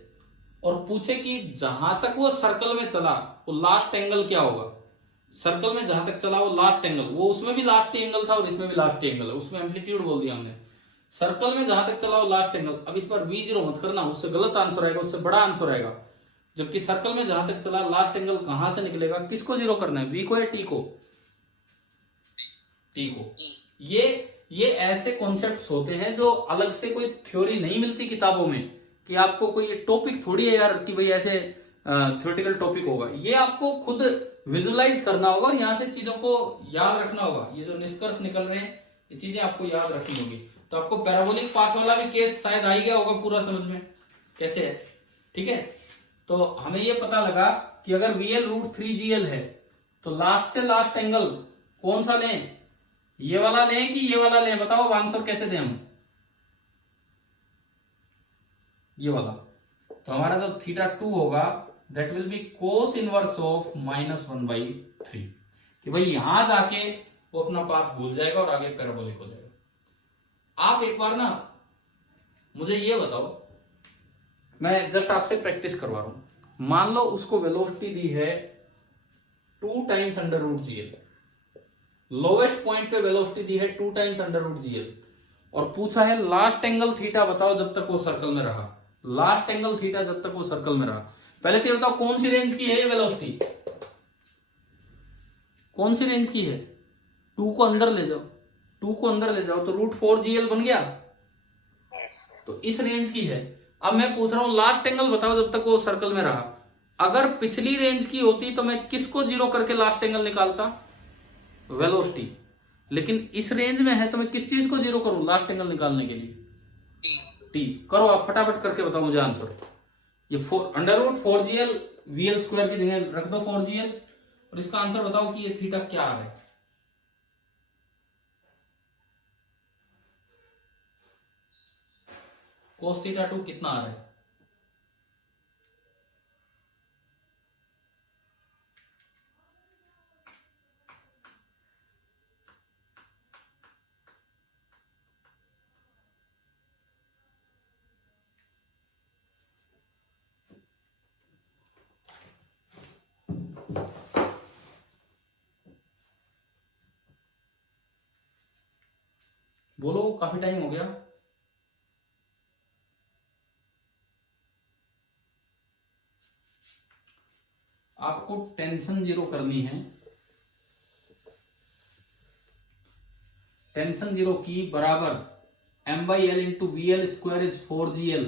और पूछे कि जहां तक वो सर्कल में चला वो लास्ट एंगल क्या होगा? सर्कल में जहां तक चला वो लास्ट एंगल, वो उसमें भी लास्ट एंगल था और इसमें भी लास्ट एंगल है, उसमें एम्पलीट्यूड बोल दिया हमने। सर्कल में जहां तक चला वो लास्ट एंगल। अब इस बार v0 मत करना, उससे गलत आंसर आएगा, उससे बड़ा आंसर आएगा। जबकि सर्कल में जहां तक चला लास्ट एंगल कहां से निकलेगा? किसको 0 करना है, v को या t को? t को। ये ऐसे कॉन्सेप्ट्स होते हैं जो अलग से कोई थ्योरी नहीं मिलती किताबों में, कि आपको कोई टॉपिक थोड़ी है यार कि भाई ऐसे थ्योरेटिकल टॉपिक होगा। ये आपको खुद विजुअलाइज करना होगा और यहां से चीजों को याद रखना होगा। ये जो निष्कर्ष निकल रहे हैं ये चीजें आपको याद रखनी होगी। तो आपको पैराबोलिक पाथ वाला भी केस शायद आ ही गया होगा पूरा समझ में कैसे है। ठीक है। तो हमें ये पता लगा कि अगर VL √3gl है तो लास्ट से लास्ट एंगल कौन सा लें? ये वाला लें कि ये वाला लें? बताओ अब आंसर कैसे दें हम? ये वाला। तो हमारा जो θ2 होगा that will B cos inverse of -1/3, कि भाई यहां जाके वो अपना पाथ भूल जाएगा और आगे पैराबोलिक हो जाएगा। आप एक बार ना मुझे ये बताओ, मैं जस्ट आपसे प्रैक्टिस करवा रहा हूं। मान लो उसको वेलोसिटी दी है 2 टाइम्स √gl, लोवेस्ट पॉइंट पे वेलोसिटी दी है 2 टाइम्स √gl, और पूछा है लास्ट एंगल थीटा बताओ जब तक वो सर्कल में रहा। लास्ट एंगल थीटा जब तक वो सर्कल में रहा। पहले तो बताओ कौन सी रेंज की है ये वेलोसिटी? कौन सी रेंज की है? 2 को अंदर ले जाओ, 2 को अंदर ले जाओ तो √4gl बन गया। तो इस रेंज की है। अब मैं पूछ रहा हूं लास्ट एंगल बताओ जब तक वो सर्कल में रहा। अगर पिछली रेंज की होती तो मैं किसको 0 करके लास्ट एंगल निकालता? वेलोसिटी। लेकिन इस रेंज में है तो मैं किस चीज को 0 करूं लास्ट एंगल निकालने के लिए? टी। करो आप फटाफट करके बताओ मुझे आंसर। ये √4gl VL² की जगह रख दो 4gl और इसका आंसर बताओ कि ये थीटा क्या आ रहा है? cos θ2 कितना आ रहा है? बोलो, काफी टाइम हो गया। आपको टेंशन जीरो करनी है। टेंशन जीरो की बराबर m/l into V L square is 4gl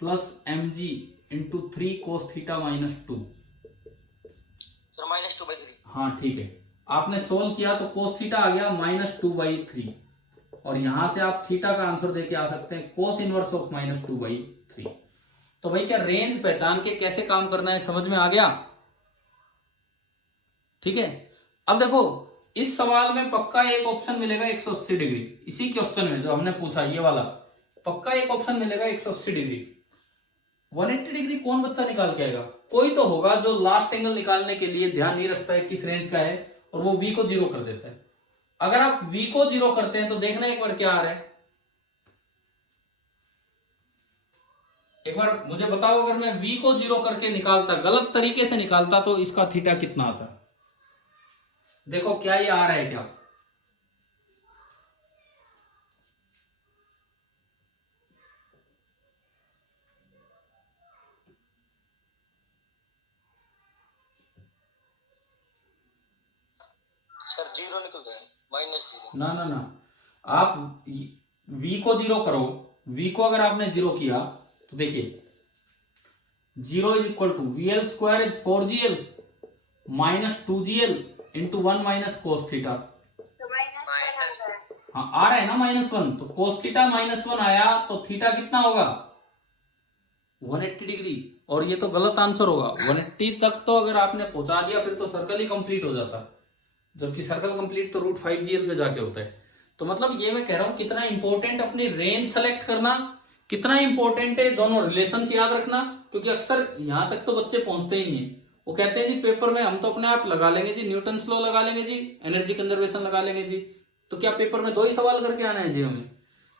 plus mg into 3 cos theta -2। Sir -2/3। हाँ ठीक है, आपने सोल्व किया तो cos थीटा आ गया -2/3, और यहां से आप थीटा का आंसर देके आ सकते हैं cos इनवर्स ऑफ -2/3। तो भाई क्या रेंज पहचान के कैसे काम करना है समझ में आ गया? ठीक है, अब देखो इस सवाल में पक्का एक ऑप्शन मिलेगा 180 डिग्री। इसी क्वेश्चन में जो हमने पूछा ये वाला, पक्का एक ऑप्शन मिलेगा 180 डिग्री। 180 डिग्री कौन बच्चा निकाल के आएगा? कोई तो होगा जो लास्ट एंगल निकालने के लिए ध्यान नहीं रखता है किस रेंज का है, और वो v को 0 कर देता है। अगर आप v को 0 करते हैं तो देखना एक बार क्या आ रहा है। एक बार मुझे बताओ, अगर मैं v को 0 करके निकालता, गलत तरीके से निकालता, तो इसका थीटा कितना आता? देखो क्या ये आ रहा है क्या? सर 0 निकल रहा है, -0। ना ना ना, आप v को 0 करो। v को अगर आपने 0 किया तो देखिए 0 is equal to V L square is 4gl -2gl into 1 minus cos theta. हाँ आ रहा है ना -1, तो कोस थीटा -1 आया तो थीटा कितना होगा? 180 डिग्री। और ये तो गलत आंसर होगा। 180 तक तो अगर आपने पहुंचा दिया फिर तो सर्कल ही कंप्लीट हो जाता, जबकि सर्कल कंप्लीट तो √5gl पे जाके होता है। तो मतलब ये मैं कह रहा हूं कितना इंपॉर्टेंट अपनी रेंज सेलेक्ट करना, कितना इंपॉर्टेंट है दोनों रिलेशंस याद रखना, क्योंकि अक्सर यहां तक तो बच्चे पहुंचते ही नहीं है। वो कहते हैं जी पेपर में हम तो अपने आप लगा लेंगे जी, न्यूटन्स लॉ लगा लेंगे जी, एनर्जी कंजर्वेशन लगा लेंगे जी, तो क्या पेपर में 2 ही सवाल करके आना है जी हमें?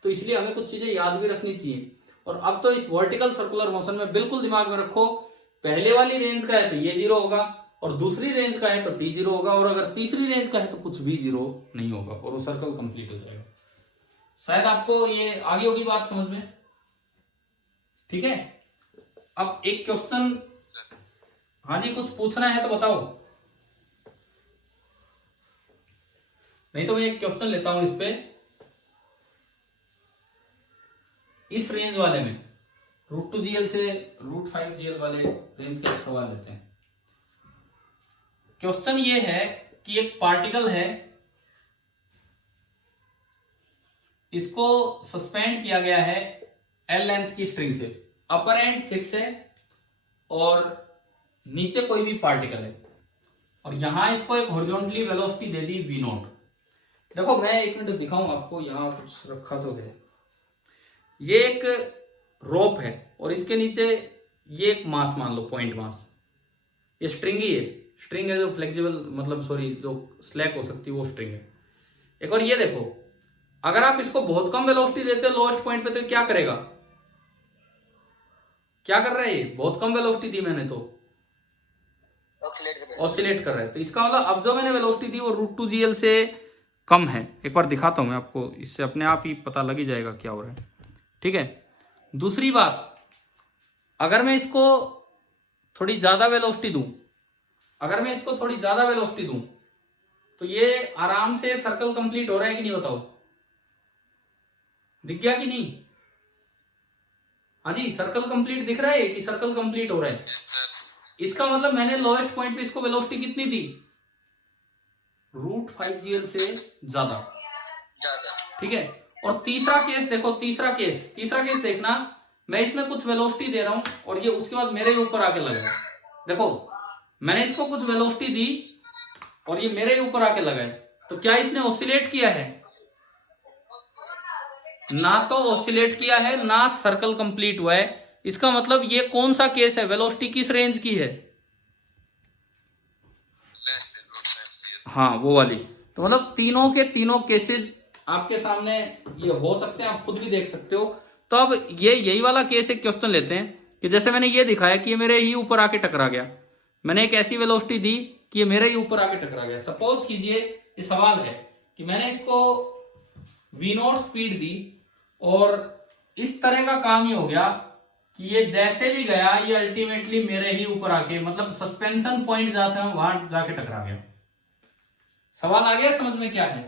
तो इसलिए हमें कुछ चीजें याद भी रखनी चाहिए। और अब तो इस वर्टिकल सर्कुलर मोशन में बिल्कुल दिमाग में रखो, पहले वाली रेंज का है तो ये 0 होगा, और दूसरी रेंज का है तो t 0 होगा, और अगर तीसरी रेंज का है तो कुछ भी 0 नहीं होगा, और वो सर्कल कंप्लीट हो जाएगा। शायद आपको ये आगे होगी बात समझ में। ठीक है, अब एक क्वेश्चन, हाँ जी कुछ पूछना है तो बताओ, नहीं तो मैं एक क्वेश्चन लेता हूं इस पे, इस रेंज वाले में √2gl से √5gl वाले रेंज का एक सवाल लेते हैं। क्वेश्चन ये है कि एक पार्टिकल है, इसको सस्पेंड किया गया है L लेंथ की स्ट्रिंग से, अपर एंड फिक्स है और नीचे कोई भी पार्टिकल है, और यहां इसको एक हॉरिजॉन्टली वेलोसिटी दे दी v0। देखो मैं एक मिनट दिखाऊं आपको, यहां कुछ रखा तो है, ये एक रोप है और इसके नीचे ये एक मास मान लो, पॉइंट मास, ये स्ट्रिंग ही है, स्ट्रिंग है जो फ्लेक्सिबल, मतलब सॉरी जो स्लैक हो सकती है वो स्ट्रिंग है। एक और ये देखो, अगर आप इसको बहुत कम वेलोसिटी देते हो लोएस्ट पॉइंट पे तो क्या करेगा? क्या कर रहा है ये? बहुत कम वेलोसिटी दी मैंने तो ऑसिलेट कर रहा है। तो इसका मतलब अब जो मैंने वेलोसिटी दी वो √2gl से कम है। एक बार दिखाता हूं मैं आपको, इससे अपने आप ही पता लग ही जाएगा क्या हो रहा है। ठीक है, दूसरी बात, अगर मैं इसको थोड़ी ज्यादा वेलोसिटी दूं, अगर मैं इसको थोड़ी ज्यादा वेलोसिटी दूं तो ये आराम से सर्कल कंप्लीट हो रहा है कि नहीं? बताओ, दिख गया कि नहीं? हाँ जी, सर्कल कंप्लीट दिख रहा है कि सर्कल कंप्लीट हो रहा है? इसका मतलब मैंने लोएस्ट पॉइंट पे इसको वेलोसिटी कितनी दी? √5gl से ज्यादा। ठीक है, और तीसरा केस देखो, तीसरा केस देखना, मैं इसमें कुछ वेलोसिटी दे रहा हूं और ये उसके बाद मेरे ऊपर आके लगा। देखो मैंने इसको कुछ वेलोसिटी दी और ये मेरे ऊपर आके लगा है, तो क्या इसने ऑसिलेट किया है? ना तो ऑसिलेट किया है, ना सर्कल कंप्लीट हुआ है। इसका मतलब ये कौन सा केस है? वेलोसिटी किस रेंज की है? हाँ वो वाली। तो मतलब तीनों के तीनों केसेस आपके सामने ये हो सकते हैं, आप खुद भी देख सकते हो। तो अब ये यही वाला केस एक क्वेश्चन लेते हैं कि जैसे मैंने ये दिखाया कि ये मेरे ही ऊपर आके टकरा गया, मैंने एक ऐसी वेलोसिटी दी कि ये मेरे ही ऊपर आके टकरा गया। सपोज कीजिए ये सवाल है कि मैंने इसको वी नॉट स्पीड दी और इस तरह का काम ही हो गया कि ये जैसे भी गया ये अल्टीमेटली मेरे ही ऊपर आके, मतलब सस्पेंशन पॉइंट जाते हैं वहां जाके टकरा गया। सवाल आ गया समझ में क्या है?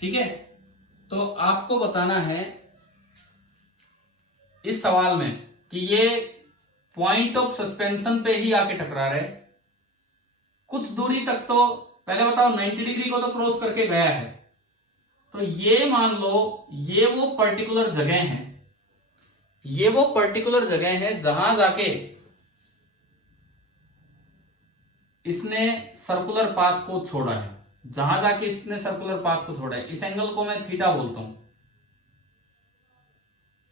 ठीक है, तो आपको बताना है इस सवाल में कि ये पॉइंट ऑफ सस्पेंशन पे ही आके टकरा रहे, कुछ दूरी तक तो पहले बताओ 90 डिग्री को तो क्रॉस करके गया है, तो ये मान लो ये वो पर्टिकुलर जगह है, ये वो पर्टिकुलर जगह है जहां जाके इसने सर्कुलर पाथ को छोड़ा है, जहां जाके इसने सर्कुलर पाथ को छोड़ा है। इस एंगल को मैं थीटा बोलता हूं,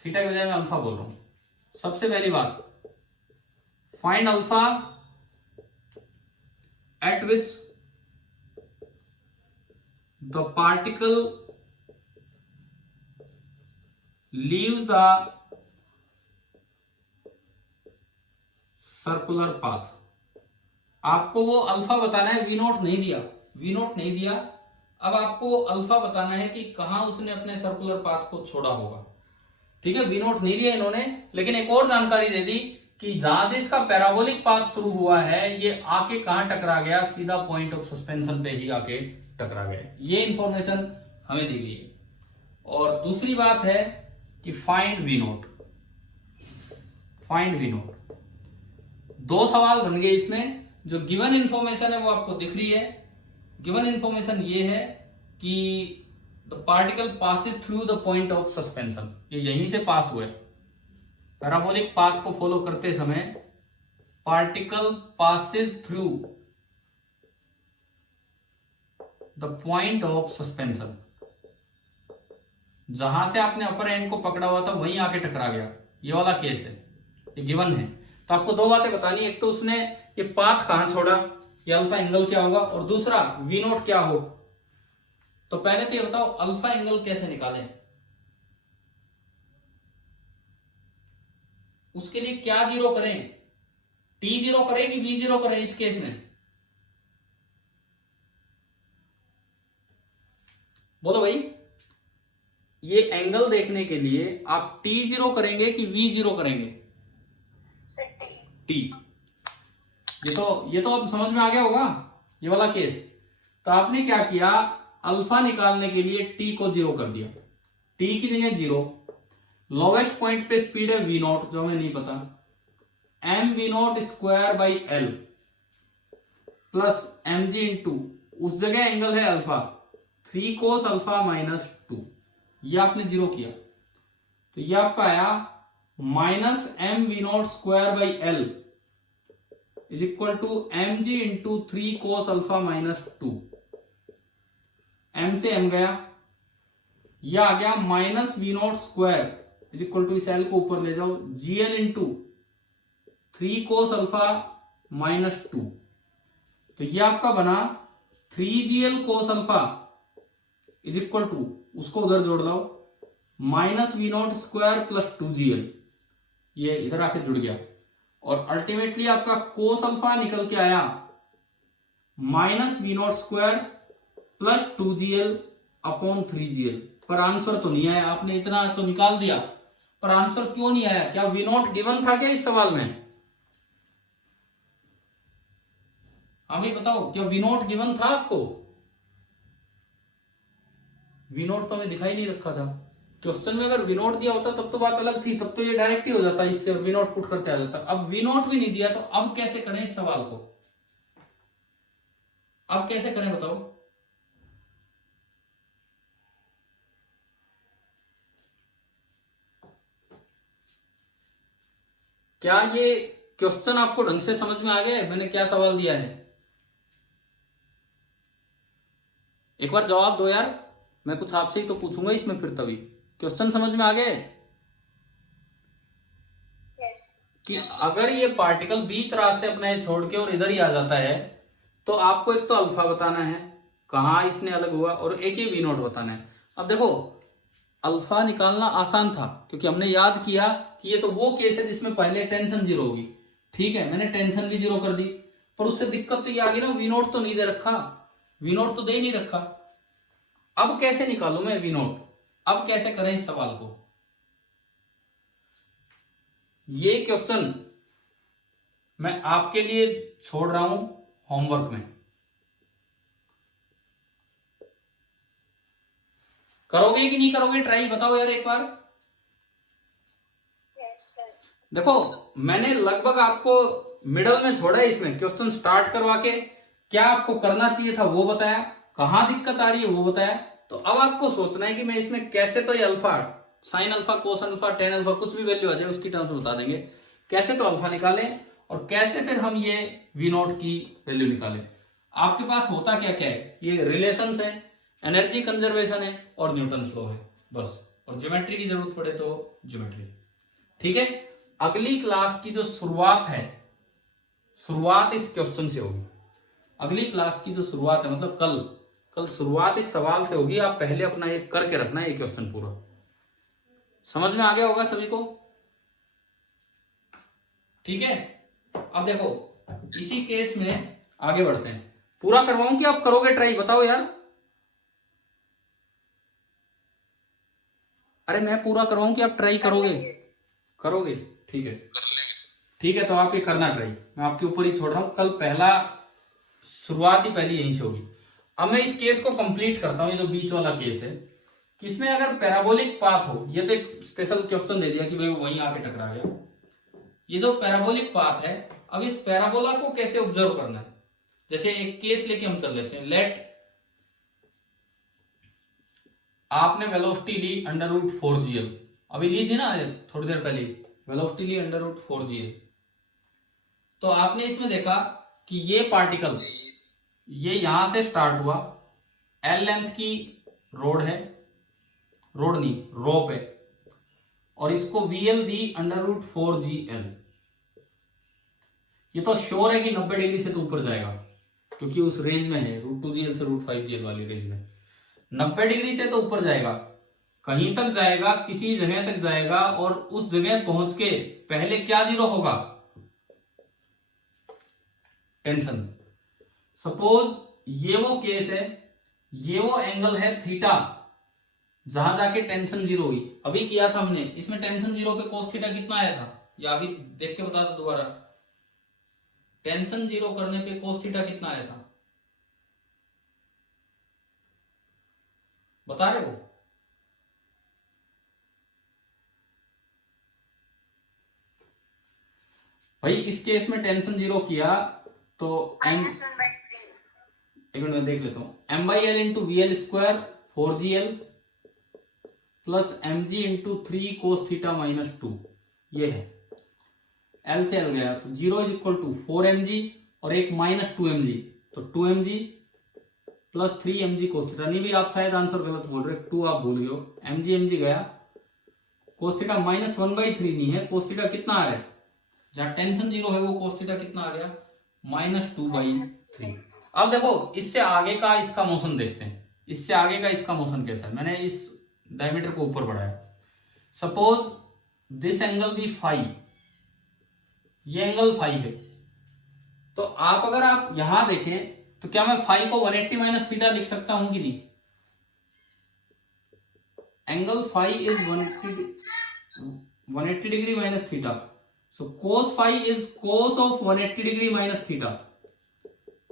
थीटा की बजाय मैं अल्फा बोल रहा हूं। सबसे पहली बात, find alpha eight which the particle leaves the circular path. आपको वो अल्फा बताना है, वी नॉट नहीं दिया, वी नॉट नहीं दिया। अब आपको वो अल्फा बताना है कि कहां उसने अपने सर्कुलर पाथ को छोड़ा होगा। ठीक है, वी नॉट नहीं दिया इन्होंने, लेकिन एक और जानकारी दे दी कि जहां से इसका पैराबोलिक पाथ शुरू हुआ है ये आके कहां टकरा गया, सीधा पॉइंट ऑफ सस्पेंशन पे ही आके टकरा गया। ये इंफॉर्मेशन हमें दी गई है। और दूसरी बात है कि find V naught, find V naught. दो सवाल बन गए इसमें। जो गिवन इंफॉर्मेशन है वो आपको दिख रही है। गिवन इंफॉर्मेशन ये है कि the particle passes through the point of suspension, ये यहीं से पास हुए। पैराबोलिक पाथ को फॉलो करते समय particle passes through the point of suspension, जहां से आपने अपर एंड को पकड़ा हुआ था वहीं आके टकरा गया, ये वाला केस है, ये गिवन है। तो आपको दो बातें बतानी, एक तो उसने ये पाथ कहां छोड़ा, ये अल्फा एंगल क्या होगा, और दूसरा वी नॉट क्या हो। तो पहले तो ये बताओ अल्फा एंगल कैसे निकालें, उसके लिए क्या जीरो करें, टी जीरो करें कि वी जीरो करें इस केस में, बोलो भाई। ये एंगल देखने के लिए आप टी जीरो करेंगे कि वी जीरो करेंगे? टी। ये तो अब समझ में आ गया होगा ये वाला केस। तो आपने क्या किया, अल्फा निकालने के लिए टी को जीरो कर दिया, टी की जगह जीरो। लोवेस्ट पॉइंट पे स्पीड है वी नॉट, जो हमें नहीं पता, M we not square by L plus M ji into उस जगह एंगल है अल्फा, 3 कोस अल्फा माइनस 2, ये आपने जीरो किया। तो ये आपका आया minus m we not square by l is equal to M G into 3 cos alpha minus 2। M से एम गया, यह आ गया minus we not square is equal to, इस एल को ऊपर ले जाओ, g l into 3 cos alpha minus 2। तो ये आपका बना 3gl cos alpha is equal to, उसको उधर जोड़ लो, minus we not square plus 2gl, ये इधर आके जुड़ गया। और अल्टीमेटली आपका कोस अल्फा निकल के आया minus we not square plus 2gl upon 3gl। पर आंसर तो नहीं आया, आपने इतना तो निकाल दिया, पर आंसर क्यों नहीं आया? क्या वी नॉट गिवन था क्या इस सवाल में? हमें बताओ, क्या वी नॉट गिवन था आपको? वी नॉट तो हमें दिखाई नहीं रखा था क्वेश्चन में। अगर वी नॉट दिया होता तब तो बात अलग थी, तब तो ये डायरेक्ट ही हो जाता इससे, वी नॉट पुट करके आ जाता। अब वी नॉट भी नहीं दिया, तो अब कैसे करें इस सवाल को, अब कैसे करें बताओ? क्या ये क्वेश्चन आपको ढंग से समझ में आ गया है? मैंने क्या सवाल दिया है, एक बार जवाब दो यार, मैं कुछ आपसे ही तो पूछूंगा इसमें, फिर तभी क्वेश्चन समझ में आ गए कि अगर ये पार्टिकल बीच रास्ते अपने छोड़ के और इधर ही आ जाता है, तो आपको एक तो अल्फा बताना है कहां इसने अलग हुआ, और एक ही वी नॉट बताना है। अब देखो अल्फा निकालना आसान था क्योंकि हमने याद किया कि ये तो वो केस है जिसमें पहले टेंशन जीरो होगी। ठीक है, मैंने टेंशन भी जीरो कर दी, पर उससे दिक्कत तो ये आ गई ना, वी नॉट तो नहीं दे रखा, वी नॉट तो दे ही नहीं रखा। अब कैसे निकालूं मैं वी नॉट, अब कैसे करें इस सवाल को? ये क्वेश्चन मैं आपके लिए छोड़ रहा हूं होमवर्क में, करोगे कि नहीं करोगे ट्राई, बताओ यार एक बार। देखो मैंने लगभग आपको मिडल में छोड़ा है, इसमें क्वेश्चन स्टार्ट करवा के क्या आपको करना चाहिए था वो बताया, कहां दिक्कत आ रही है वो बताया। तो अब आपको सोचना है कि मैं इसमें कैसे, तो ये alpha, sine alpha, cos alpha, tan alpha, कुछ भी वैल्यू आ जाए उसकी टर्म्स में बता देंगे, कैसे तो अल्फा निकालें और कैसे फिर हम ये वी नॉट की वैल्यू निकालें। आपके पास होता क्या क्या है, ये रिलेशंस है, एनर्जी कंजर्वेशन है और न्यूटन लॉ है बस, और ज्योमेट्री की जरूरत पड़े तो ज्योमेट्री। ठीक है, अगली क्लास की जो शुरुआत है, शुरुआत इस क्वेश्चन से होगी। अगली क्लास की जो शुरुआत है मतलब कल शुरुआत इस सवाल से होगी। आप पहले अपना ये करके रखना है, ये क्वेश्चन पूरा समझ में आ गया होगा सभी को। ठीक है, अब देखो इसी केस में आगे बढ़ते हैं। पूरा करवाऊं कि आप करोगे ट्राई, बताओ यार। अरे मैं पूरा करवाऊं कि आप ट्राई करोगे? करोगे, ठीक है ठीक है, तो आप ये करना ट्राई, मैं आपके ऊपर ही छोड़ रहा हूं। कल पहला शुरुआत ही पहली यहीं से होगी। अब मैं इस केस को कंप्लीट करता हूं, ये जो बीच वाला केस है, कि इसमें अगर पैराबोलिक पाथ हो, ये तो एक स्पेशल क्वेश्चन दे दिया कि भाई वहीं आके टकरा गया। ये जो पैराबोलिक पाथ है, अब इस पैराबोला को कैसे ऑब्जर्व करना है, जैसे एक केस लेके हम चल लेते हैं। लेट आपने वेलोसिटी ली √4gl, अभी ली थी ना थोड़ी देर पहले, वेलोसिटी ली √4gl। तो आपने इसमें देखा कि ये पार्टिकल ये यहां से स्टार्ट हुआ, एल लेंथ की रोड है, रोड नहीं रोप है, और इसको वीएल दी √4gl। ये तो श्योर है कि 90 डिग्री से तो ऊपर जाएगा, क्योंकि उस रेंज में है, √2gl से √5gl वाली रेंज में 90 डिग्री से तो ऊपर जाएगा, कहीं तक जाएगा, किसी जगह तक जाएगा, और उस जगह पहुंच के पहले क्या जीरो होगा, टेंशन। सपोज ये वो केस है, ये वो एंगल है थीटा, जहां जाके टेंशन जीरो हुई। अभी किया था हमने, इसमें टेंशन जीरो पे कोस थीटा कितना आया था, या अभी देख के बता दो दोबारा। टेंशन जीरो करने पे कोस थीटा कितना आया था, बता रहे हो? भाई इस केस में टेंशन जीरो किया तो एम, एक मिनट में देख लेता हूं, m/l into VL square 4gl plus mg into 3 cos theta -2, ये है। l से l गया तो 0 इज इक्वल टू 4mg और एक -2mg, तो 2mg plus 3mg cos theta. नहीं भी आप शायद आंसर गलत बोल रहे, 2 आप भूल गए हो, mg गया, कोस थीटा -1/3 नहीं है, कोस थीटा कितना आ रहा है, जहां टेंशन जीरो है वो कोस थीटा कितना आ गया, -2/3। अब देखो इससे आगे का इसका मोशन देखते हैं, इससे आगे का इसका मोशन कैसा है। मैंने इस डायमीटर को ऊपर बढ़ाया, सपोज दिस एंगल भी फाई, ये एंगल फाई है, तो आप अगर आप यहां देखें तो क्या मैं फाई को 180 माइनस थीटा लिख सकता हूं कि नहीं? Angle phi is 180 degree minus theta, so cos phi is cos of 180 degree minus theta.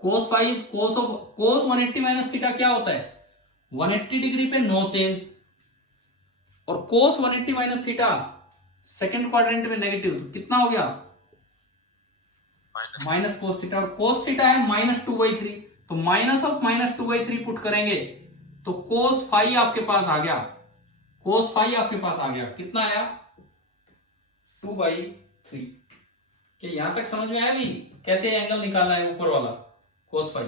Cos phi is cos of, cos 180 minus theta क्या होता है, 180 डिग्री पे नो चेंज, और cos 180 minus theta second quadrant में negative, तो कितना हो गया, माइनस कोस थीटा, और कोस थीटा है -2/3, तो माइनस ऑफ -2/3 पुट करेंगे तो कोस फाई आपके पास आ गया, कोस फाई आपके पास आ गया, कितना आया, 2/3। क्या यहां तक समझ में आया भी कैसे एंगल निकालना है ऊपर वाला, कोस फाई?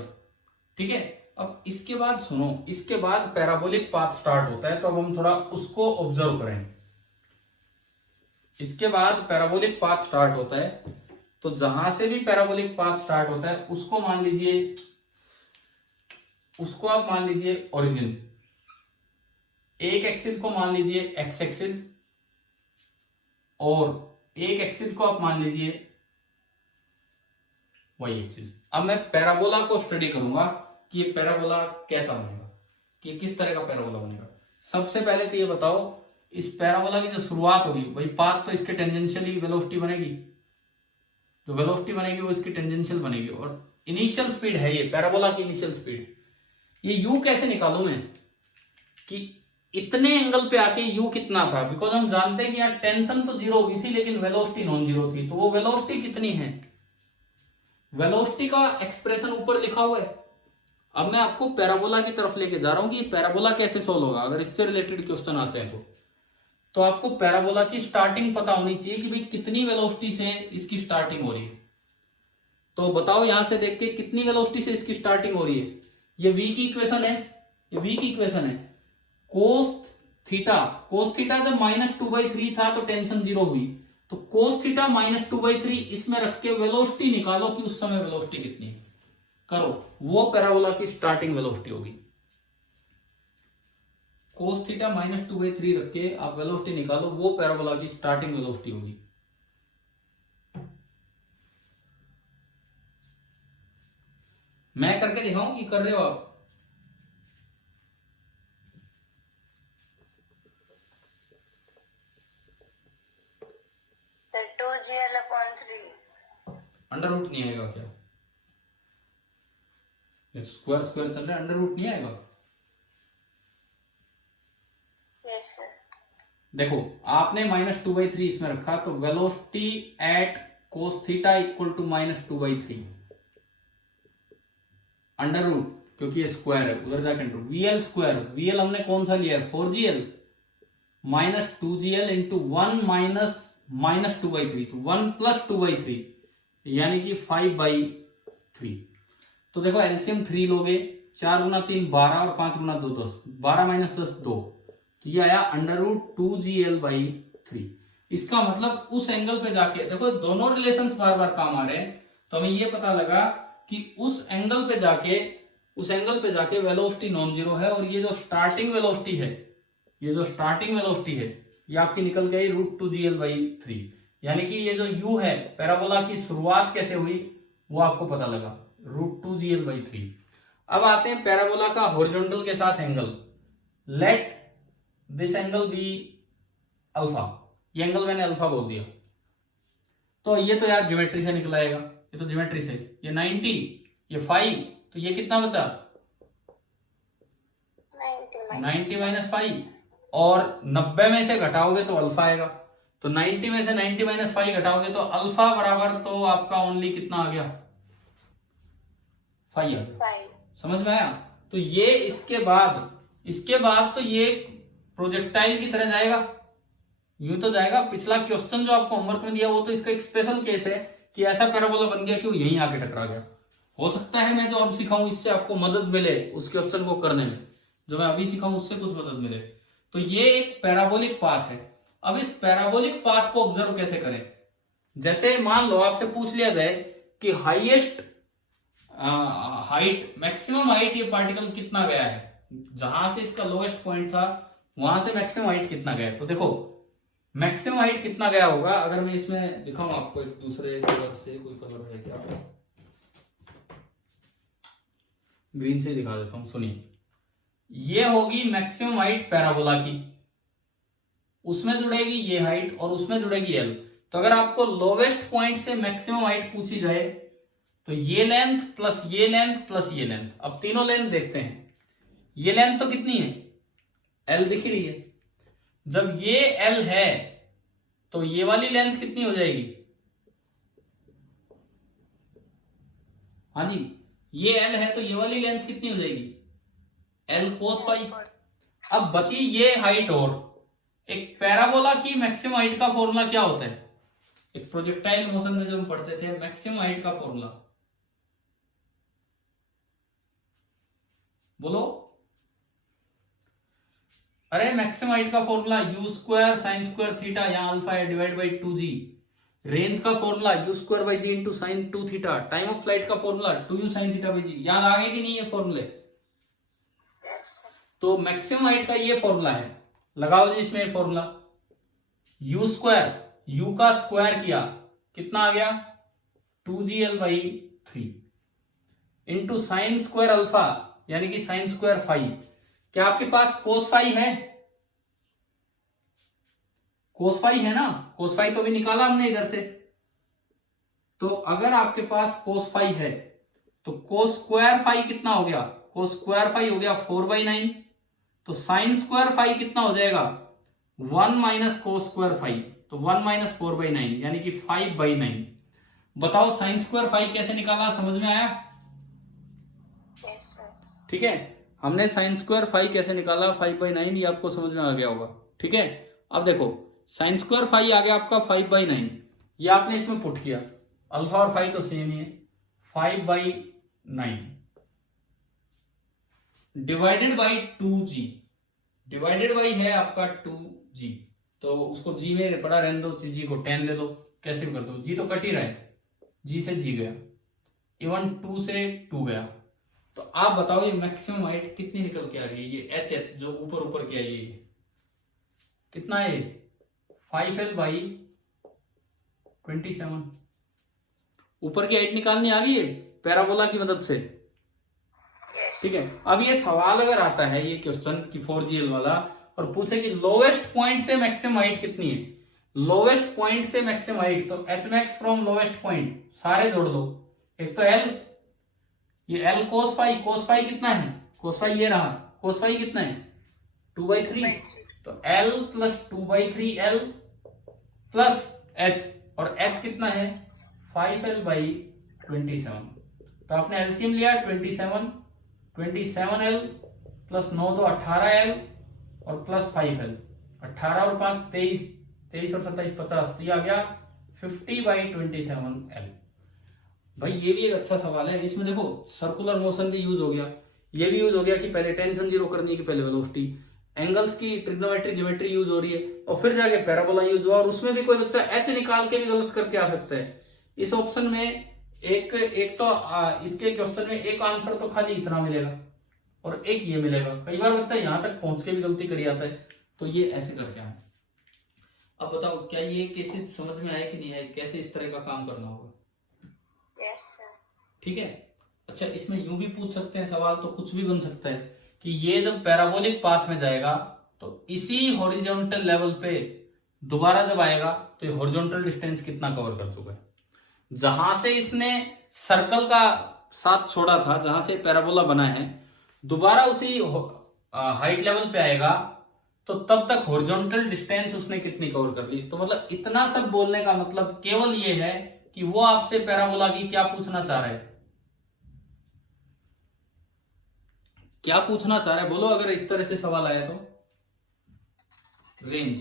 ठीक है, अब इसके बाद सुनो, इसके बाद पैराबोलिक पाथ स्टार्ट होता है, तो अब हम थोड़ा उसको ऑब्जर्व करें। इसके बाद पैराबोलिक पाथ स्टार्ट होता है, तो जहां से भी पैराबोलिक पाथ स्टार्ट होता है उसको मान लीजिए, उसको आप मान लीजिए ओरिजिन, एक एक्सिस को मान लीजिए एक्स एक्सिस, और एक एक्सिस को आप मान लीजिए वाई एक्सिस। अब मैं पैराबोला को स्टडी करूंगा कि ये पैराबोला कैसा बनेगा, कि किस तरह का पैराबोला बनेगा। सबसे पहले तो ये बताओ, इस पैराबोला की जो शुरुआत होगी वही पाथ तो इसके टेंजेंशियली वेलोसिटी बनेगी, जो वेलोसिटी बनेगी वो इसकी टेंजेंशियल बनेगी, और इनिशियल स्पीड है ये पैराबोला की इनिशियल स्पीड। ये यू कैसे निकालूं मैं कि इतने एंगल पे आके यू कितना था, बिकॉज हम जानते हैं कि यार टेंशन तो जीरो हुई थी लेकिन वेलोसिटी नॉन जीरो थी, तो वो वेलोसिटी कितनी है, वेलोसिटी का एक्सप्रेशन ऊपर लिखा हुआ है। अब मैं आपको पैराबोला की तरफ लेके जा रहा हूं कि पैराबोला कैसे सोल्व होगा अगर इससे रिलेटेड क्वेश्चन आते हैं तो आपको पैराबोला की स्टार्टिंग पता होनी चाहिए कि भाई कितनी वेलोसिटी से इसकी स्टार्टिंग हो रही है। तो बताओ यहां से देख के कितनी वेलोसिटी से इसकी स्टार्टिंग हो रही है। ये v की इक्वेशन है, ये v की इक्वेशन है। कोस थीटा जब -2/3 था तो टेंशन जीरो हुई, तो कोस थीटा -2/3 इसमें रख के वेलोसिटी निकालो कि उस समय वेलोसिटी कितनी है, करो, वो पैराबोला की स्टार्टिंग वेलोसिटी होगी। कोस थीटा -2/3 रख के आप वेलोसिटी निकालो, वो पैराबोला की स्टार्टिंग वेलोसिटी होगी। मैं करके दिखाऊं कि कर रहे हो आप? सर 2gl/3 अंडर रूट नहीं आएगा क्या? स्क्वायर स्क्वायर चल रहा है, अंडर रूट नहीं आएगा? Yes sir. देखो आपने -2/3 इसमें रखा तो velocity at cos theta equal to -2/3 under root, क्योंकि ये स्क्वायर है उधर जाके अंडर VL स्क्वायर, VL हमने कौन सा लिया है 4gl -2gl इंटू 1 -2/3, तो 1 + 2/3 यानी कि 5/3। तो देखो एलसीएम 3 लोगे, 4 × 3 12 और 5 × 2 10, 12 - 10 2, तो ये आया √2gl/3। इसका मतलब उस एंगल पे जाके देखो दोनों रिलेशंस बार बार काम आ रहे हैं, तो हमें ये पता लगा कि उस एंगल पे जाके वेलोसिटी नॉन जीरो है, और ये जो स्टार्टिंग वेलोसिटी है, ये आपकी निकल गई √2gl/3, यानी कि ये जो u है पैराबोला की शुरुआत कैसे हुई वो आपको पता लगा, √2gl/3। अब आते हैं पैराबोला का हॉरिजॉन्टल के साथ angle. Let this angle be alpha, ये एंगल मैंने अल्फा बोल दिया, तो ये तो यार ज्योमेट्री से निकल आएगा, ये तो ज्योमेट्री से, ये 90, ये 5, तो ये कितना बचा 90 - 5, और 90 में से घटाओगे तो अल्फा आएगा, तो 90 में से 90 - 5 घटाओगे तो अल्फा बराबर तो आपका ओनली कितना आ गया 5 आ गया। समझ में आया? तो ये इसके बाद तो ये प्रोजेक्टाइल की तरह जाएगा, यूं तो जाएगा। पिछला क्वेश्चन जो आपको होमवर्क में दिया वो तो इसका एक स्पेशल केस है कि ऐसा पैराबोला बन गया कि वो यहीं आके टकरा गया। हो सकता है मैं जो अब सिखाऊं इससे आपको मदद मिले उस क्वेश्चन को करने में, जो मैं अभी सिखाऊं उससे कुछ मदद मिले। तो ये एक पैराबोलिक पाथ है। अब इस पैराबोलिक पाथ को ऑब्जर्व कैसे करें? जैसे मान लो आपसे पूछ लिया जाए कि हाईएस्ट हाइट, मैक्सिमम हाइट ये पार्टिकल कितना गया है, जहां से इसका लोएस्ट पॉइंट था वहां से मैक्सिमम हाइट कितना गया है। तो देखो मैक्सिमम हाइट कितना गया होगा, अगर मैं इसमें दिखाऊं आपको एक दूसरे कलर से, कोई कलर है क्या, ग्रीन से दिखा देता हूं, सुनिए। ये होगी मैक्सिमम हाइट पैराबोला की, उसमें जुड़ेगी ये हाइट और उसमें जुड़ेगी एल। तो अगर आपको लोवेस्ट पॉइंट से मैक्सिमम हाइट पूछी जाए तो ये लेंथ प्लस ये लेंथ प्लस ये लेंथ, अब तीनों लेंथ देखते हैं। ये लेंथ तो कितनी है, एल दिख रही है। जब ये एल है तो ये वाली लेंथ कितनी हो जाएगी, हाँ जी, ये एल है तो ये वाली लेंथ कितनी हो जाएगी, एल कोस फाई। अब बची ये हाइट, और एक पैराबोला की मैक्सिमम हाइट का फॉर्मूला क्या होता है, एक प्रोजेक्टाइल मोशन में जो हम पढ़ते थे मैक्सिमम हाइट का फॉर्मूला, बोलो। अरे मैक्सिमम हाइट का फॉर्मूला u² sin² थीटा, यहां अल्फा है, डिवाइड बाई 2g। रेंज का formula u² g into sine 2 theta. Time of flight का formula 2u sin theta by g। याद आ गए कि नहीं ये फॉर्मूले? तो मैक्सिमम हाइट का ये फॉर्मूला है, लगाओ जी इसमें फॉर्मूला। u², u का स्क्वायर किया कितना आ गया 2gl/3 into sine square alpha यानी कि sin² फाई। क्या आपके पास कोस फाई है? कोस फाई है ना, कोस फाई तो भी निकाला हमने इधर से। तो अगर आपके पास कोस फाई है तो कोस स्क्वायर फाई कितना हो गया? कोस स्क्वायर फाई हो गया 4/9। तो साइन स्क्वायर फाई कितना हो जाएगा? 1 माइनस कोस स्क्वायर फाई, तो 1 माइनस 4/9 यानी कि 5/9। बताओ साइन स्क्वायर फाई कैसे निकाला, समझ में आया? Yes sir. ठीक है, हमने साइन स्क्वायर फाई कैसे निकाला 5/9, ये आपको समझ में आ गया होगा। ठीक है, अब देखो साइन स्क्वायर फाई आ गया आपका 5/9, ये आपने इसमें पुट किया, अल्फा और फाई तो सेम ही है, 5/9 divided by 2g, divided by है आपका 2g, तो उसको g में पड़ा रहने दो, g को 10 ले लो, कैसे भी कर दो, g तो कट ही रहा है, g से g गया, इवन 2 से 2 गया। तो आप बताओ ये मैक्सिमम हाइट कितनी निकल के आ रही है? ये एच एच जो ऊपर ऊपर की आई है ये कितना है? 5l/27। ऊपर की हाइट निकालनी आ गई है पैराबोला की मदद से। यस। ठीक है, अब ये सवाल अगर आता है ये क्वेश्चन की 4gl वाला और पूछे कि लोवेस्ट पॉइंट से मैक्सिमम हाइट कितनी है, लोवेस्ट पॉइंट से मैक्सिमम हाइट, तो H max from lowest point सारे जोड़ लो। एक तो एल, ये L cos phi, cos phi कितना है? कोस फाई ये रहा, कोस फाई कितना है? 2/3। तो L plus 2/3l plus H, और एच कितना है? 5l/27। तो आपने एलसीएम लिया 27l प्लस 9 2 18l और प्लस 5l, 18 और 5 23, 23 और 27 50, तो ये आ गया 50/27l। भाई ये भी एक अच्छा सवाल है, इसमें देखो सर्कुलर मोशन भी यूज हो गया, ये भी यूज हो गया कि पहले टेंशन जीरो करनी है कि पहले वेलोसिटी, एंगल्स की ट्रिग्नोमेट्री ज्योमेट्री यूज हो रही है, और फिर जाके पैराबोला यूज हुआ, और उसमें भी कोई बच्चा एच निकाल के भी गलत करके आ सकता है। इस ऑप्शन में एक तो इसके क्वेश्चन में एक आंसर तो खाली इतना मिलेगा और एक ये मिलेगा, कई बार बच्चा यहां तक पहुंच के भी गलती कर जाता है, तो ये ऐसे करके आए। अब बताओ क्या ये कैसे समझ में आया कि नहीं आया, कैसे इस तरह का काम करना होगा? Yes sir. ठीक है, अच्छा इसमें यूं भी पूछ सकते हैं सवाल, तो कुछ भी बन सकता है कि ये जब पैराबोलिक पाथ में जाएगा तो इसी हॉरिजॉन्टल लेवल पे दोबारा जब आएगा तो ये हॉरिजॉन्टल डिस्टेंस कितना कवर कर चुका है, जहां से इसने सर्कल का साथ छोड़ा था, जहां से पैराबोला बना है, दोबारा उसी हाइट लेवल पे आएगा तो तब तक हॉरिजॉन्टल डिस्टेंस उसने कितनी कवर कर ली। तो मतलब इतना सब बोलने का मतलब केवल ये है कि वो आपसे पैराबोला की क्या पूछना चाह रहा है, क्या पूछना चाह रहा है बोलो, अगर इस तरह से सवाल आया तो? रेंज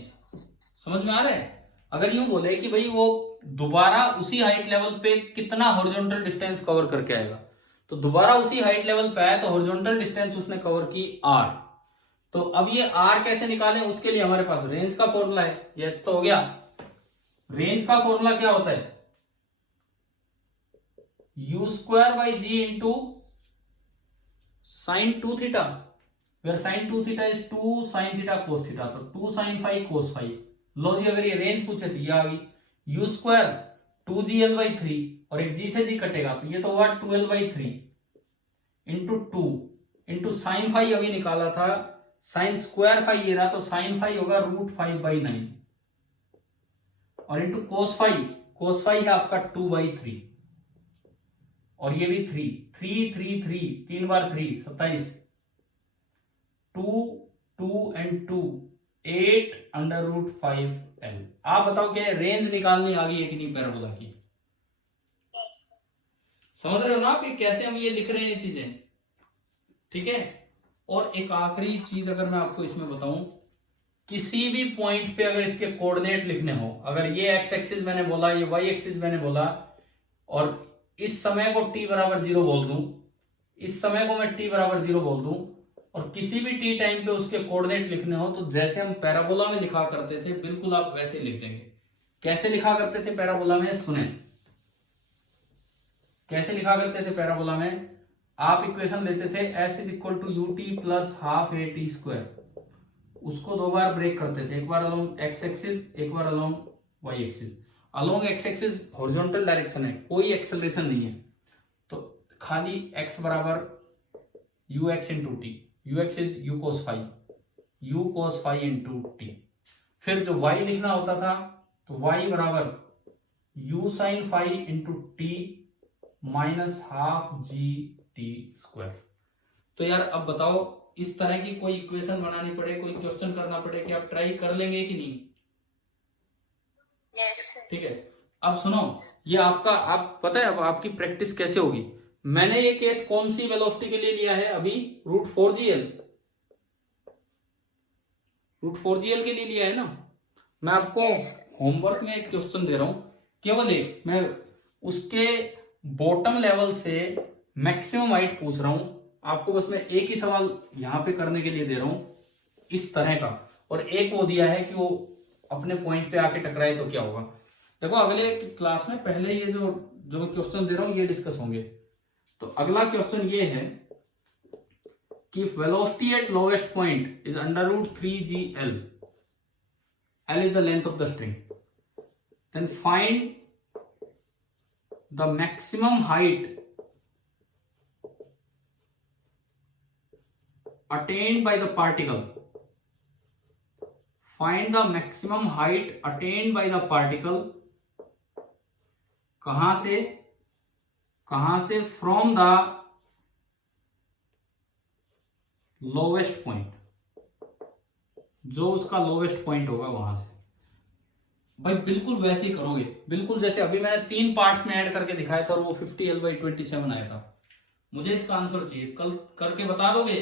समझ में आ रहा है? अगर यूं बोले कि भाई वो दोबारा उसी हाइट लेवल पे कितना हॉरिजॉन्टल डिस्टेंस कवर करके आएगा, तो दोबारा उसी हाइट लेवल पे आया तो हॉरिजॉन्टल डिस्टेंस उसने कवर की r। तो अब ये r कैसे निकालें, उसके लिए हमारे पास रेंज का फॉर्मूला है, ये तो हो गया। रेंज का फॉर्मूला क्या होता है? u²/g into sin 2θ, where sin 2θ is 2 sin θ cos θ, तो 2 sin phi cos phi। लो जी, अगर ये रेंज पूछे तो ये आ गई u², 2gl/3 और एक g से g कटेगा तो ये तो हुआ 2l/3 into 2 into sine phi अभी निकाला था, साइन स्क्वायर फाई ये रहा, तो साइन फाई होगा √5/9 और into cos phi, cos phi है आपका 2/3 और ये भी 3 3 3 3 3 बार 3 27, 2 2 एंड 2 8 √5l। आप बताओ क्या रेंज निकालनी आ गई है कि नहीं पैराबोला की? समझ रहे हो ना आप कि कैसे हम ये लिख रहे हैं ये चीजें? ठीक है, और एक आखिरी चीज अगर मैं आपको इसमें बताऊं, किसी भी पॉइंट पे अगर इसके कोऑर्डिनेट लिखने हो, अगर ये एक्स एक्सिस मैंने बोला, ये वाई एक्सिस मैंने बोला, और इस समय को t बराबर 0 बोल दूं, इस समय को मैं t बराबर 0 बोल दूं, और किसी भी t टाइम पे उसके कोऑर्डिनेट लिखने हो, तो जैसे हम पैराबोला में लिखा करते थे बिल्कुल आप वैसे लिख देंगे। कैसे लिखा करते थे पैराबोला में, सुने कैसे लिखा करते थे पैराबोला में? आप इक्वेशन लेते थे s = ut + ½ at², उसको दो बार ब्रेक करते थे, एक बार अलोंग x एक्सिस, एक बार along y axis. Along x axis horizontal direction है, कोई एक्सेलरेशन नहीं है, तो खाली x बराबर ux × t, ux is u cos phi, u cos phi into T. फिर जो y लिखना होता था तो y बराबर u sin phi into T minus half G T square. तो यार अब बताओ, इस तरह की कोई इक्वेशन बनानी पड़े, कोई क्वेश्चन करना पड़े, कि आप ट्राई कर लेंगे कि नहीं? Yes, sir. ठीक है, अब सुनो, ये आपका, आप पता है अब आपकी प्रैक्टिस कैसे होगी। मैंने ये केस कौन सी वेलोसिटी के लिए लिया है अभी? रूट 4GL, रूट 4GL के लिए लिया है ना। मैं आपको होमवर्क में एक क्वेश्चन दे रहा हूं, केवल एक, मैं उसके बॉटम लेवल से मैक्सिमम हाइट पूछ रहा हूं आपको। बस मैं एक ही सवाल यहां पे करने के लिए दे रहा हूं इस तरह का, और एक वो दिया है कि वो अपने पॉइंट पे आके टकराए तो क्या होगा। देखो अगले क्लास में पहले ये जो जो क्वेश्चन दे रहा हूं ये डिस्कस होंगे। तो अगला क्वेश्चन ये है कि velocity at lowest point is under root 3GL, L is the length of the string, then find the maximum height attained by the particle. Find the maximum height attained by the particle. कहां से? From the lowest point, जो उसका lowest point होगा वहां से। भाई बिल्कुल वैसे ही करोगे, बिल्कुल जैसे अभी मैंने 3 पार्ट्स में ऐड करके दिखाया था और वो 50L/27 आया था। मुझे इसका आंसर चाहिए, कल करके बता दोगे?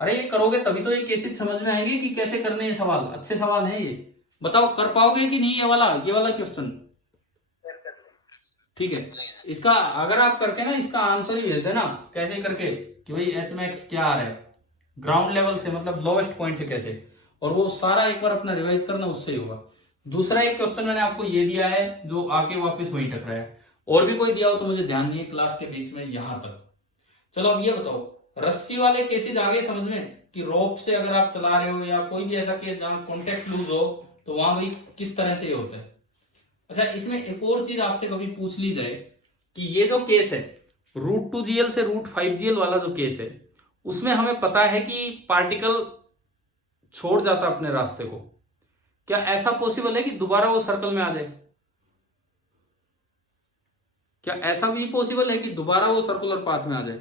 अरे ये करोगे तभी तो ये केसेस समझ में आएंगे कि कैसे करने हैं सवाल। अच्छे सवाल हैं ये, बताओ कर पाओगे कि नहीं? ये वाला क्वेश्चन ठीक है। इसका अगर आप करके ना इसका आंसर ही भेज देना कैसे करके, कि भाई एच मैक्स क्या आ रहा है ग्राउंड लेवल से, मतलब लोवेस्ट पॉइंट से कैसे, और वो सारा एक बार अपना रिवाइज करना, उससे ही होगा। दूसरा एक क्वेश्चन मैंने आपको ये दिया है जो आके वापस वहीं टकराया है, और भी कोई दिया हो तो मुझे ध्यान नहीं है क्लास के बीच में यहां तक। चलो अब ये बताओ, रस्सी वाले केसेस आगे समझ में, कि रोप से अगर आप चला रहे हो या कोई भी ऐसा केस जहां कॉन्टेक्ट लूज हो तो वहां भाई किस तरह से ये होता है। अच्छा, इसमें एक और चीज आपसे कभी पूछ ली जाए कि ये जो केस है रूट 2GL से रूट 5GL वाला जो केस है, उसमें हमें पता है कि पार्टिकल छोड़ जाता अपने रास्ते को, क्या ऐसा पॉसिबल है कि दोबारा वो सर्कल में आ जाए? क्या ऐसा भी पॉसिबल है कि दोबारा वो सर्कुलर पाथ में आ जाए?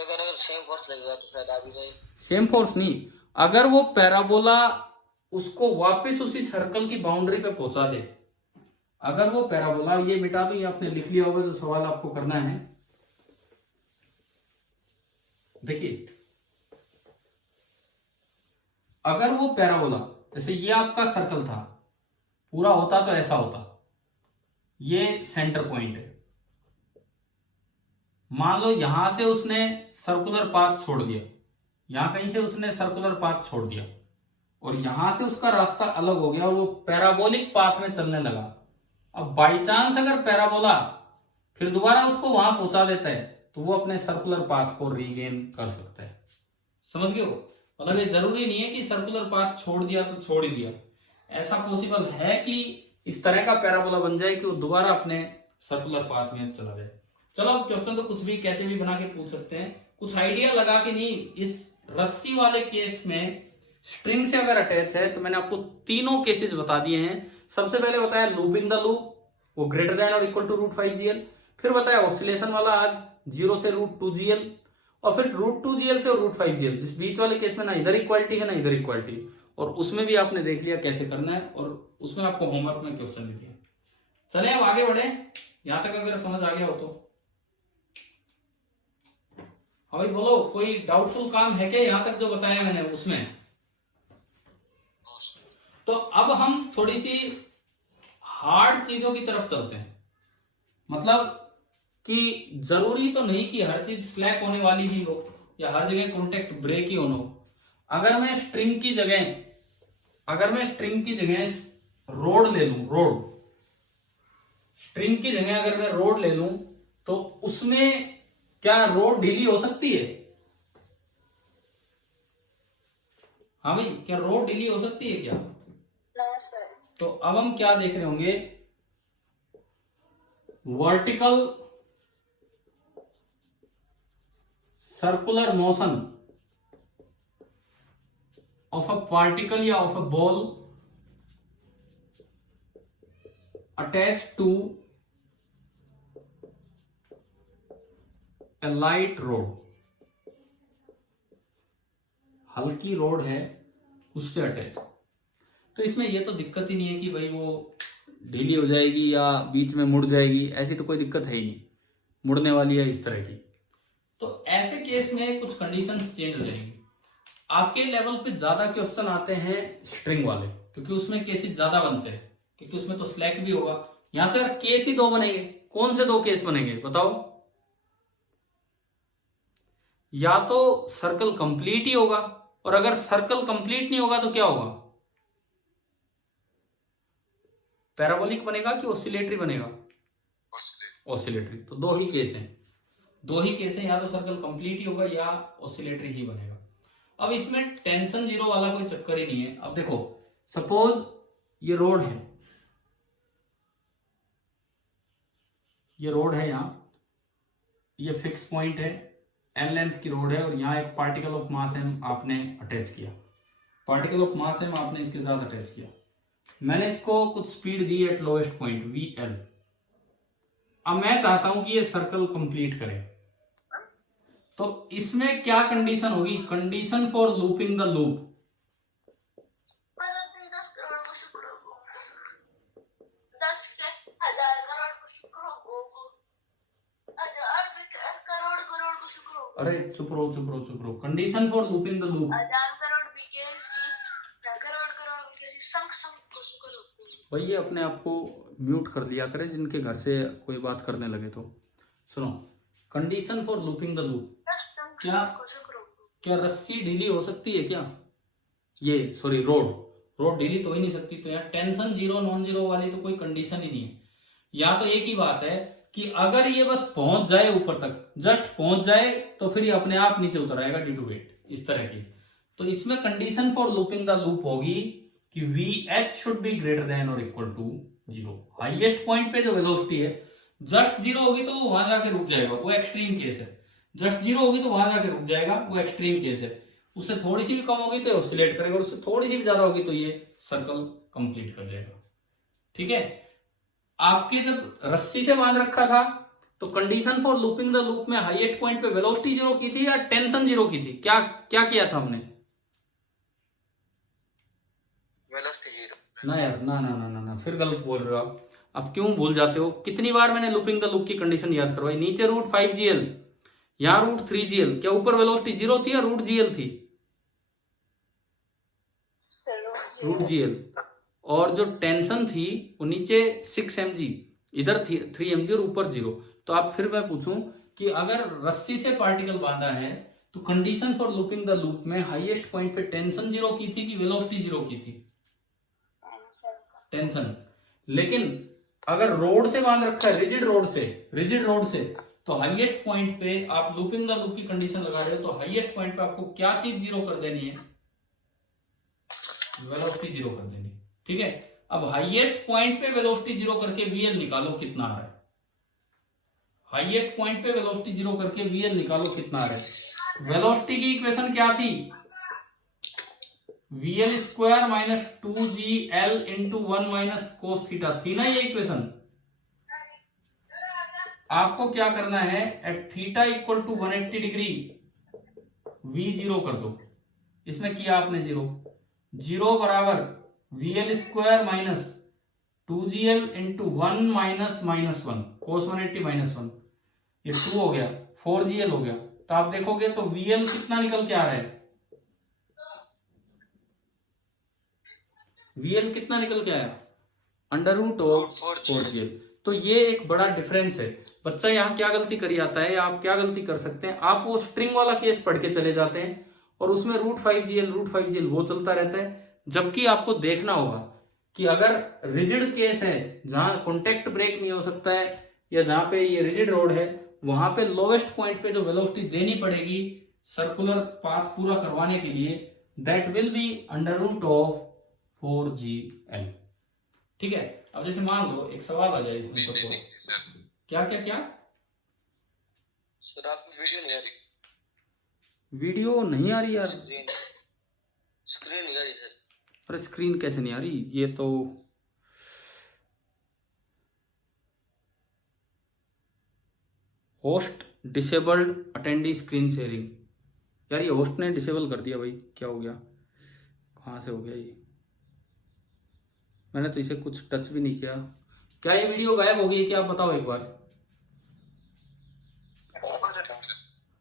अगर सेम फोर्स लगेगा तो शायद आ भी जाए। सेम फोर्स नहीं, अगर वो पैराबोला उसको वापस उसी सर्कल की बाउंड्री पे पहुंचा दे, अगर वो पैराबोला, ये मिटा दो, ये आपने लिख लिया होगा जो सवाल आपको करना है। देखिए अगर वो पैराबोला, जैसे ये आपका सर्कल था, पूरा होता तो ऐसा होता, ये सेंटर पॉइंट है, मान लो यहां से उसने सर्कुलर पाथ छोड़ दिया, यहां कहीं से उसने सर्कुलर पाथ छोड़ दिया, और यहां से उसका रास्ता अलग हो गया और वो पैराबोलिक पाथ में चलने लगा। अब बाई चांस अगर पैराबोला फिर दोबारा उसको वहां पहुंचा देता है तो वो अपने सर्कुलर पाथ को रीगेन कर सकता है। समझ गए हो? मतलब ये जरूरी नहीं है कि सर्कुलर पाथ छोड़ दिया तो छोड़ ही दिया, ऐसा पॉसिबल है कि इस तरह का पैराबोला बन जाए कि वो दोबारा अपने सर्कुलर पाथ में चला जाए। चलो अब क्वेश्चन तो कुछ भी कैसे भी बना के पूछ सकते हैं, कुछ आइडिया लगा के नहीं। इस रस्सी वाले केस में स्ट्रिंग से अगर अटैच है तो मैंने आपको तीनों केसेस बता दिए हैं। सबसे पहले बताया लूपिंग द लूप, वो ग्रेटर देन और इक्वल टू रूट 5GL। फिर बताया ऑसिलेशन वाला आज 0 से रूट 2GL, और फिर रूट 2GL से और रूट 5GL। जिस बीच वाले केस में ना इधर इक्वालिटी है ना इधर इक्वालिटी, और उसमें भी आपने देख लिया कैसे करना है, और उसमें आपको होमवर्क में क्वेश्चन भी दिया। चले अब आगे बढ़े, यहां तक अगर समझ आ गया हो तो। हाँ भाई बोलो, कोई डाउटफुल काम है क्या यहां तक जो बताया मैंने उसमें? तो अब हम थोड़ी सी हार्ड चीजों की तरफ चलते हैं। मतलब कि जरूरी तो नहीं कि हर चीज स्लैक होने वाली ही हो या हर जगह कॉन्टेक्ट ब्रेक ही होना हो। अगर मैं स्ट्रिंग की जगह रोड ले लूं, रोड, स्ट्रिंग की जगह अगर मैं रोड ले लूं तो उसमें क्या रोड ढीली हो सकती है? हाँ भाई, क्या रोड ढीली हो सकती है क्या? No, sir. तो अब हम क्या देख रहे होंगे, vertical circular motion of a particle या of a ball attach to a light rod, हल्की रोड है उससे अटैच। तो इसमें ये तो दिक्कत ही नहीं है कि भाई वो ढीली हो जाएगी या बीच में मुड़ जाएगी, ऐसी तो कोई दिक्कत है ही नहीं, मुड़ने वाली है इस तरह की। तो ऐसे केस में कुछ कंडीशंस चेंज हो जाएंगी। आपके लेवल पे ज्यादा क्वेश्चन आते हैं स्ट्रिंग वाले, क्योंकि उसमें केसेस ज्यादा बनते हैं, क्योंकि उसमें तो स्लैक भी होगा। यहां तो यार केस ही दो बनेंगे। कौन से दो केस बनेंगे बताओ? या तो सर्कल कंप्लीट ही होगा, और अगर सर्कल कंप्लीट नहीं होगा तो क्या होगा? पैराबोलिक बनेगा कि ऑसिलेटरी बनेगा? ऑसिलेटरी। तो दो ही केस हैं, दो ही केस हैं, या तो सर्कल कंप्लीट ही होगा या ऑसिलेटरी ही बनेगा। अब इसमें टेंशन जीरो वाला कोई चक्कर ही नहीं है। अब देखो, सपोज ये रोड है, ये रोड है, यहां ये फिक्स पॉइंट है, एन लेंथ की रोड है, और यहां एक पार्टिकल ऑफ मास एम आपने अटैच किया, पार्टिकल ऑफ मास एम आपने इसके साथ अटैच किया। मैंने इसको कुछ स्पीड दी eight lowest point V L. अब मैं चाहता हूं कि ये सर्कल कंप्लीट करे, तो इसमें क्या कंडीशन होगी? Condition for looping the loop. 10 crore को शुक्र को 10 के 1000 करोड़ को शुक्र को 1000 करोड़ करोड़ को शुक्र को। अरे चुप रहो चुप रहो चुप रहो। Condition for looping the loop. 1000 crore BKC, crore crore BKC, संग संग को शुक्र को। भाई ये अपने आप को म्यूट कर दिया करे, जिनके घर से कोई बात करने लगे तो। सुनो, condition for looping the loop. क्या रस्सी ढीली हो सकती है क्या? ये सॉरी, रोड ढीली तो ही नहीं सकती। तो यहाँ टेंशन जीरो नॉन जीरो वाली तो कोई कंडीशन ही नहीं है। या तो एक ही बात है कि अगर ये बस पहुंच जाए ऊपर तक, जस्ट पहुंच जाए, तो फिर ये अपने आप नीचे उतर आएगा ड्यू टू वेट, इस तरह की। तो इसमें condition for looping the loop होगी कि v h should be greater than और equal to zero. Highest point पे जो वेलोसिटी है, जस्ट जीरो होगी तो वहां जाके रुक जाएगा, वो एक्सट्रीम केस है। जस्ट जीरो होगी तो वहां जाके रुक जाएगा, वो एक्सट्रीम केस है। उससे थोड़ी सी भी कम होगी तो ऑसिलेट करेगा, और उससे थोड़ी सी भी ज्यादा होगी तो ये सर्कल कंप्लीट कर जाएगा। ठीक है। आपके जब रस्सी से बांध रखा था तो condition for looping the loop में हाईएस्ट पॉइंट पे वेलोसिटी जीरो की थी या टेंशन जीरो की थी? क्या क्या किया था हमने? Velocity zero. ना यार, ना ना ना ना ना, फिर गलत बोल रहे हो आप। अब क्यों भूल जाते हो? कितनी बार मैंने लूपिंग द लूप की कंडीशन याद करवाई। नीचे रूट 5gl, यहां रूट 3gl। क्या ऊपर वेलोसिटी जीरो थी या रूट gl थी? Root gl। और जो टेंशन थी वो नीचे 6 mg, इधर 3 mg और ऊपर जीरो। तो अब फिर मैं पूछूं कि अगर रस्सी से पार्टिकल बांधा है तो condition for looping the loop में हाईएस्ट पॉइंट पे टेंशन जीरो की थी कि वेलोसिटी जीरो की थी? टेंशन। लेकिन अगर रोड से बांध रखा है, रिजिड रोड से, तो हाईएस्ट पॉइंट पे आप लूपिंग द लूप की कंडीशन लगा रहे हो, तो हाईएस्ट पॉइंट पे आपको क्या चीज जीरो कर देनी है? वेलोसिटी जीरो कर देनी। ठीक है। अब हाईएस्ट पॉइंट पे वेलोसिटी जीरो करके वीएल निकालो कितना आ रहा है। हाईएस्ट पॉइंट पे वेलोसिटी जीरो करके वीएल निकालो कितना आ रहा है। वेलोसिटी की इक्वेशन क्या थी? VL square minus 2GL into 1 minus cos theta थी ना ये इक्वेशन। आपको क्या करना है, at theta equal to 180 degree V zero कर दो। इसमें किया आपने जीरो बराबर VL square minus 2GL into 1 minus -1 cos 180 -1, ये 2 हो गया, 4GL हो गया। तो आप देखोगे तो VL कितना निकल के आ रहा है? VL कितना निकल के आया? Under root of 4GL। तो ये एक बड़ा डिफरेंस है। बच्चा यहाँ क्या गलती करी जाता है, आप क्या गलती कर सकते हैं, आप वो स्ट्रिंग वाला केस पढ़ के चले जाते हैं और उसमें रूट 5GL वो चलता रहता है। जबकि आपको देखना होगा कि अगर रिजिड केस है जहां कॉन्टेक्ट ब्रेक नहीं हो सकता है, या जहां पे ये रिजिड रोड है, वहां पे लोवेस्ट पॉइंट पे जो वेलोसिटी देनी पड़ेगी सर्कुलर पाथ पूरा करवाने के लिए, that will be under root of 4GL। ठीक है। अब जैसे मान लो एक सवाल आ जाए इसमें, सपोज क्या क्या क्या सर आपकी वीडियो नहीं आ रही। वीडियो नहीं आ रही यार। स्क्रीन स्क्रीन नहीं आ रही सर। अरे स्क्रीन कैसे नहीं आ रही, ये तो host disabled attendee screen sharing. यार ये होस्ट ने डिसेबल कर दिया भाई, क्या हो गया, कहाँ से हो गया ये? मैंने तो इसे कुछ टच भी नहीं किया। क्या ये वीडियो गायब हो गई है क्या, आप बताओ एक बार।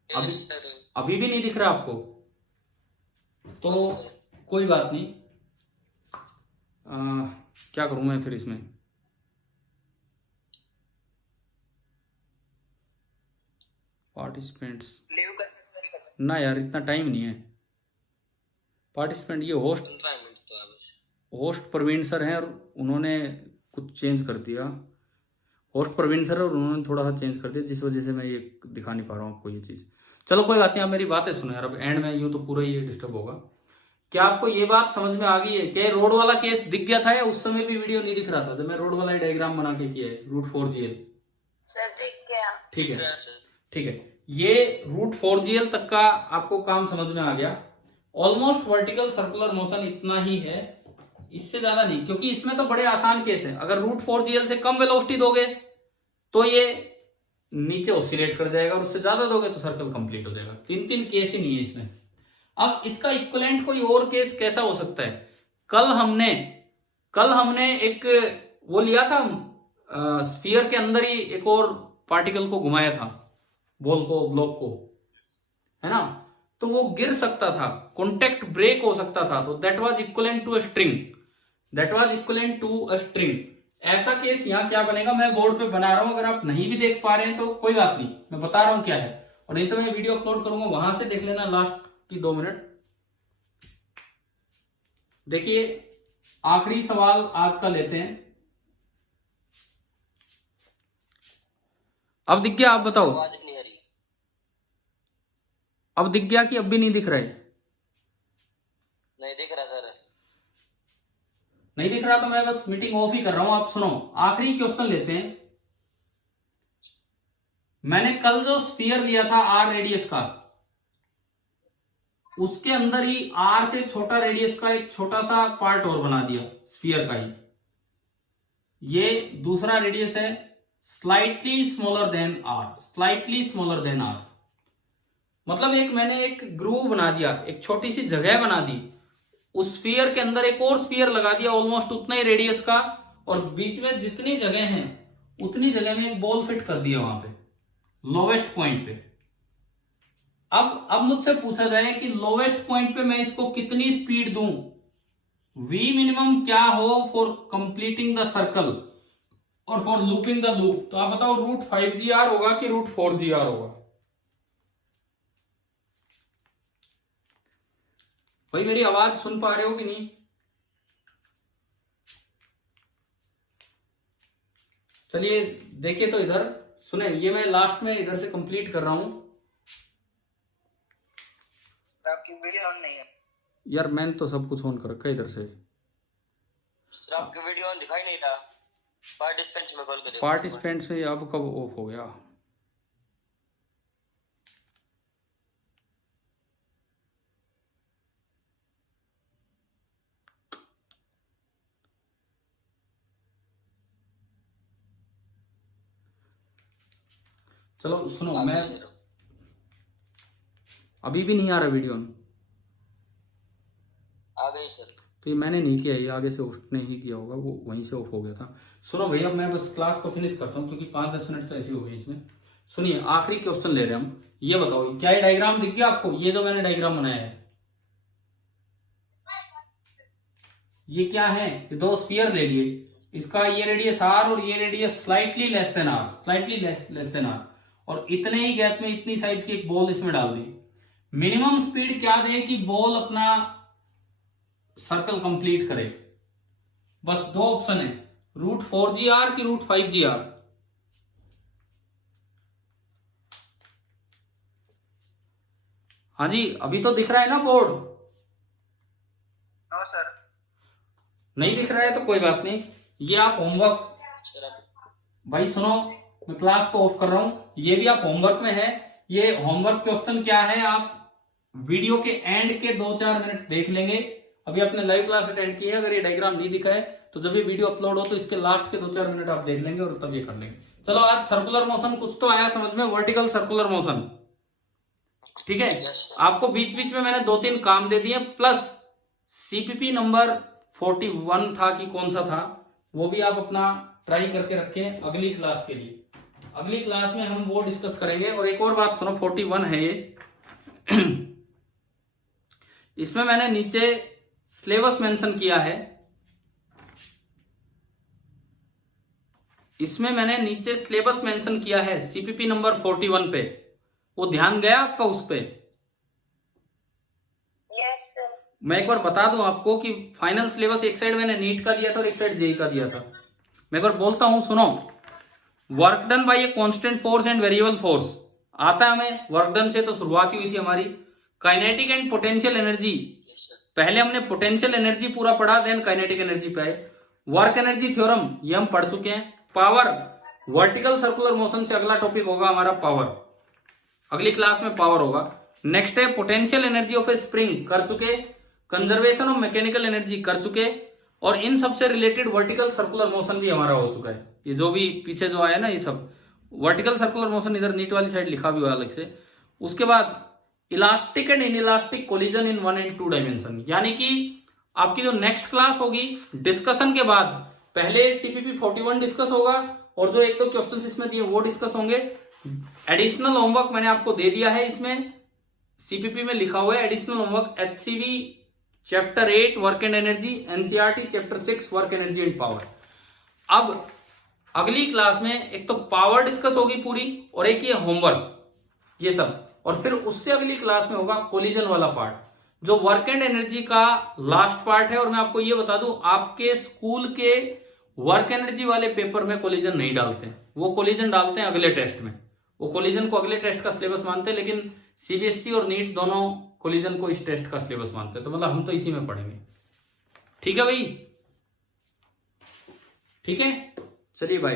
अभी सर अभी भी नहीं दिख रहा आपको? तो कोई बात नहीं, क्या करूं मैं फिर इसमें। पार्टिसिपेंट्स ना यार, इतना टाइम नहीं है। पार्टिसिपेंट ये होस्ट 15 मिनट तो है बस। होस्ट प्रवीण सर हैं और उन्होंने कुछ चेंज कर दिया। होस्ट प्रवीण सर और उन्होंने थोड़ा सा चेंज कर दिया, जिस वजह से मैं ये दिखा नहीं पा रहा हूँ आपको ये चीज़। चलो कोई बात नहीं, आप मेरी बातें सुनो यार, अब एंड में यूँ तो पूरा ये डिस्टर्ब होगा। क्या आपको ये बात समझ में आ गई है कि रोड वाला केस दिख गया था या उस समय भी वीडियो नहीं दिख रहा था जब मैं रोड वाला डायग्राम बना के किया है, रूट 4GL? सर दिख गया। ठीक है, सर ठीक है। ये रूट 4GL तक का आपको काम समझ में आ गया। ऑलमोस्ट वर्टिकल सर्कुलर मोशन इतना ही है, इससे ज्यादा नहीं, क्योंकि इसमें तो बड़े आसान केस है। अगर रूट 4GL से कम वेलोसिटी दोगे तो ये नीचे ऑसिलेट कर जाएगा, और उससे ज्यादा दोगे तो सर्कल कंप्लीट हो जाएगा। तीन तीन केस ही नहीं है इसमें। अब इसका इक्विवेलेंट कोई और केस कैसा हो सकता है? कल हमने एक वो लिया था, स्फीयर के अंदर ही एक और पार्टिकल को घुमाया था, बॉल को, ब्लॉक को, है ना? तो वो गिर सकता था, कॉन्टेक्ट ब्रेक हो सकता था, तो that was equivalent to a string. ऐसा केस यहाँ क्या बनेगा, मैं बोर्ड पे बना रहा हूं, अगर आप नहीं भी देख पा रहे हैं तो कोई बात नहीं, मैं बता रहा हूं क्या है। और नहीं तो मैं वीडियो अपलोड करूंगा, वहां से देख लेना लास्ट की 2 मिनट। देखिए आखिरी सवाल आज का लेते हैं। अब दिख गया, आप बताओ। आवाज नहीं आ रही। अब दिख गया कि अब भी नहीं दिख रहा है? नहीं दिख रहा सर। नहीं दिख रहा तो मैं बस मीटिंग ऑफ ही कर रहा हूं। आप सुनो, आखिरी क्वेश्चन लेते हैं। मैंने कल जो स्फीयर दिया था आर रेडियस का, उसके अंदर ही आर से छोटा रेडियस का एक छोटा सा पार्ट और बना दिया स्फीयर का ही। ये दूसरा रेडियस है, स्लाइटली स्मॉलर देन आर। मतलब मैंने एक ग्रूव बना दिया, एक छोटी सी जगह बना दी, उस स्फीयर के अंदर एक और स्फीयर लगा दिया ऑलमोस्ट उतना ही रेडियस का, और बीच में जितनी जगह है उतनी जगह में एक बॉल फिट कर दिया वहां पे लोवेस्ट पॉइंट पे। अब मुझसे पूछा जाए कि लोवेस्ट पॉइंट पे मैं इसको कितनी स्पीड दूं, वी मिनिमम क्या हो फॉर कंप्लीटिंग द सर्कल और फॉर लूपिंग द लूप। तो आप बताओ रूट 5GR होगा कि रूट 4GR होगा? भाई मेरी आवाज सुन पा रहे हो कि नहीं? चलिए देखिए, तो इधर सुने, ये मैं लास्ट में इधर से कंप्लीट कर रहा हूं। आपकी वीडियो ऑन नहीं है यार मैंने तो सब कुछ ऑन कर रखा है इधर से। सर। आपकी वीडियो ऑन दिखाई नहीं था। पार्टिसिपेंट्स में कॉल करें। पार्टिसिपेंट से अब कब ऑफ हो गया? चलो सुनो, मैं अभी भी नहीं आ रहा वीडियो ऑन। आ गई सर। तो ये मैंने नहीं किया, ये आगे से उसने ही किया होगा, वो वहीं से ऑफ हो गया था। सुनो भैया, मैं बस क्लास को फिनिश करता हूँ क्योंकि 5-10 मिनट तो ऐसे हो गए इसमें। सुनिए आखिरी क्वेश्चन ले रहे हैं हम। ये बताओ, क्या ये डायग्राम दिख गया आपको? ये जो मैंने डायग्राम बनाया है, ये क्या है? ये 2 स्फीयर ले लिए, इसका ये रेडियस आर और ये radius slightly less than R, और इतने ही गैप में इतनी साइज की एक बॉल इसमें डाल दी। मिनिमम स्पीड क्या दे कि बॉल अपना सर्कल कंप्लीट करे? बस 2 ऑप्शन है, रूट 4GR की रूट 5GR। हाँ जी, अभी तो दिख रहा है ना बोर्ड? हाँ सर। नहीं दिख रहा है तो कोई बात नहीं, ये आप होमवर्क, भाई सुनो, मैं क्लास को ऑफ कर रहा हूं, ये भी आप होमवर्क में है। ये होमवर्क क्वेश्चन क्या है, आप वीडियो के एंड के 2-4 मिनट देख लेंगे। अभी आपने लाइव क्लास अटेंड की है, अगर ये डायग्राम नहीं दिखा है तो जब ये वीडियो अपलोड हो तो इसके लास्ट के 2-4 मिनट आप देख लेंगे और तब ये कर लेंगे। चलो आज सर्कुलर मोशन कुछ तो आया समझ में, वर्टिकल सर्कुलर मोशन, ठीक है। आपको बीच बीच में मैंने 2-3 काम दे दिए, प्लस सीपीपी नंबर 41 था कि कौन सा था, वो भी आप अपना ट्राई करके रखें अगली क्लास के लिए। अगली क्लास में हम वो डिस्कस करेंगे। और एक और बात सुनो, 41 है ये इसमें मैंने नीचे सिलेबस मेंशन किया है, इसमें मैंने नीचे सिलेबस मेंशन किया है सीपीपी नंबर 41 पे, वो ध्यान गया आपका उस पे? Yes sir. मैं एक बार बता दूं आपको कि फाइनल सिलेबस एक साइड मैंने नीट का दिया था और एक साइड जेई का दिया था। मैं एक बार बोलता हूं, सुनो। Work done by a constant force and variable force आता है हमें, वर्क डन से तो शुरुआत हुई थी हमारी। काइनेटिक एंड पोटेंशियल एनर्जी, पहले हमने पोटेंशियल एनर्जी पूरा पढ़ा, देन काइनेटिक एनर्जी पे आए। वर्क एनर्जी थ्योरम ये हम पढ़ चुके हैं। पावर, वर्टिकल सर्कुलर मोशन से अगला टॉपिक होगा हमारा पावर, अगली क्लास में पावर होगा। नेक्स्ट है potential energy of A spring, कर चुके। कंजर्वेशन ऑफ मैकेनिकल एनर्जी कर चुके। और इन सबसे रिलेटेड वर्टिकल सर्कुलर मोशन भी हमारा हो चुका है। ये जो भी पीछे जो आया ना, ये सब वर्टिकल सर्कुलर मोशन इधर नीट वाली साइड लिखा भी हुआ अलग से। उसके बाद elastic and inelastic collision in 1 and 2 dimension, यानी कि आपकी जो नेक्स्ट क्लास होगी डिस्कशन के बाद, पहले सीपीपी 41 डिस्कस होगा और जो 1-2 क्वेश्चंस इसमें दिए वो डिस्कस होंगे। एडिशनल होमवर्क मैंने आपको दे दिया है, इसमें सीपीपी में लिखा हुआ है additional homework HCV chapter 8 work and energy, NCERT chapter 6 work energy and power. अब अगली क्लास में एक तो पावर डिस्कस होगी पूरी और एक ये होमवर्क, ये सब। और फिर उससे अगली क्लास में होगा कोलिजन वाला पार्ट, जो वर्क एंड एनर्जी का लास्ट पार्ट है। और मैं आपको ये बता दूं, आपके स्कूल के वर्क एनर्जी वाले पेपर में कोलिजन नहीं डालते, वो कोलिजन डालते हैं अगले टेस्ट में। वो कोलिजन को अगले टेस्ट का सिलेबस मानते हैं, लेकिन सीबीएसई और नीट दोनों कोलिजन को इस टेस्ट का सिलेबस मानते हैं। तो मतलब हम तो इसी में पढ़ेंगे, ठीक है भाई, ठीक है। चलिए भाई।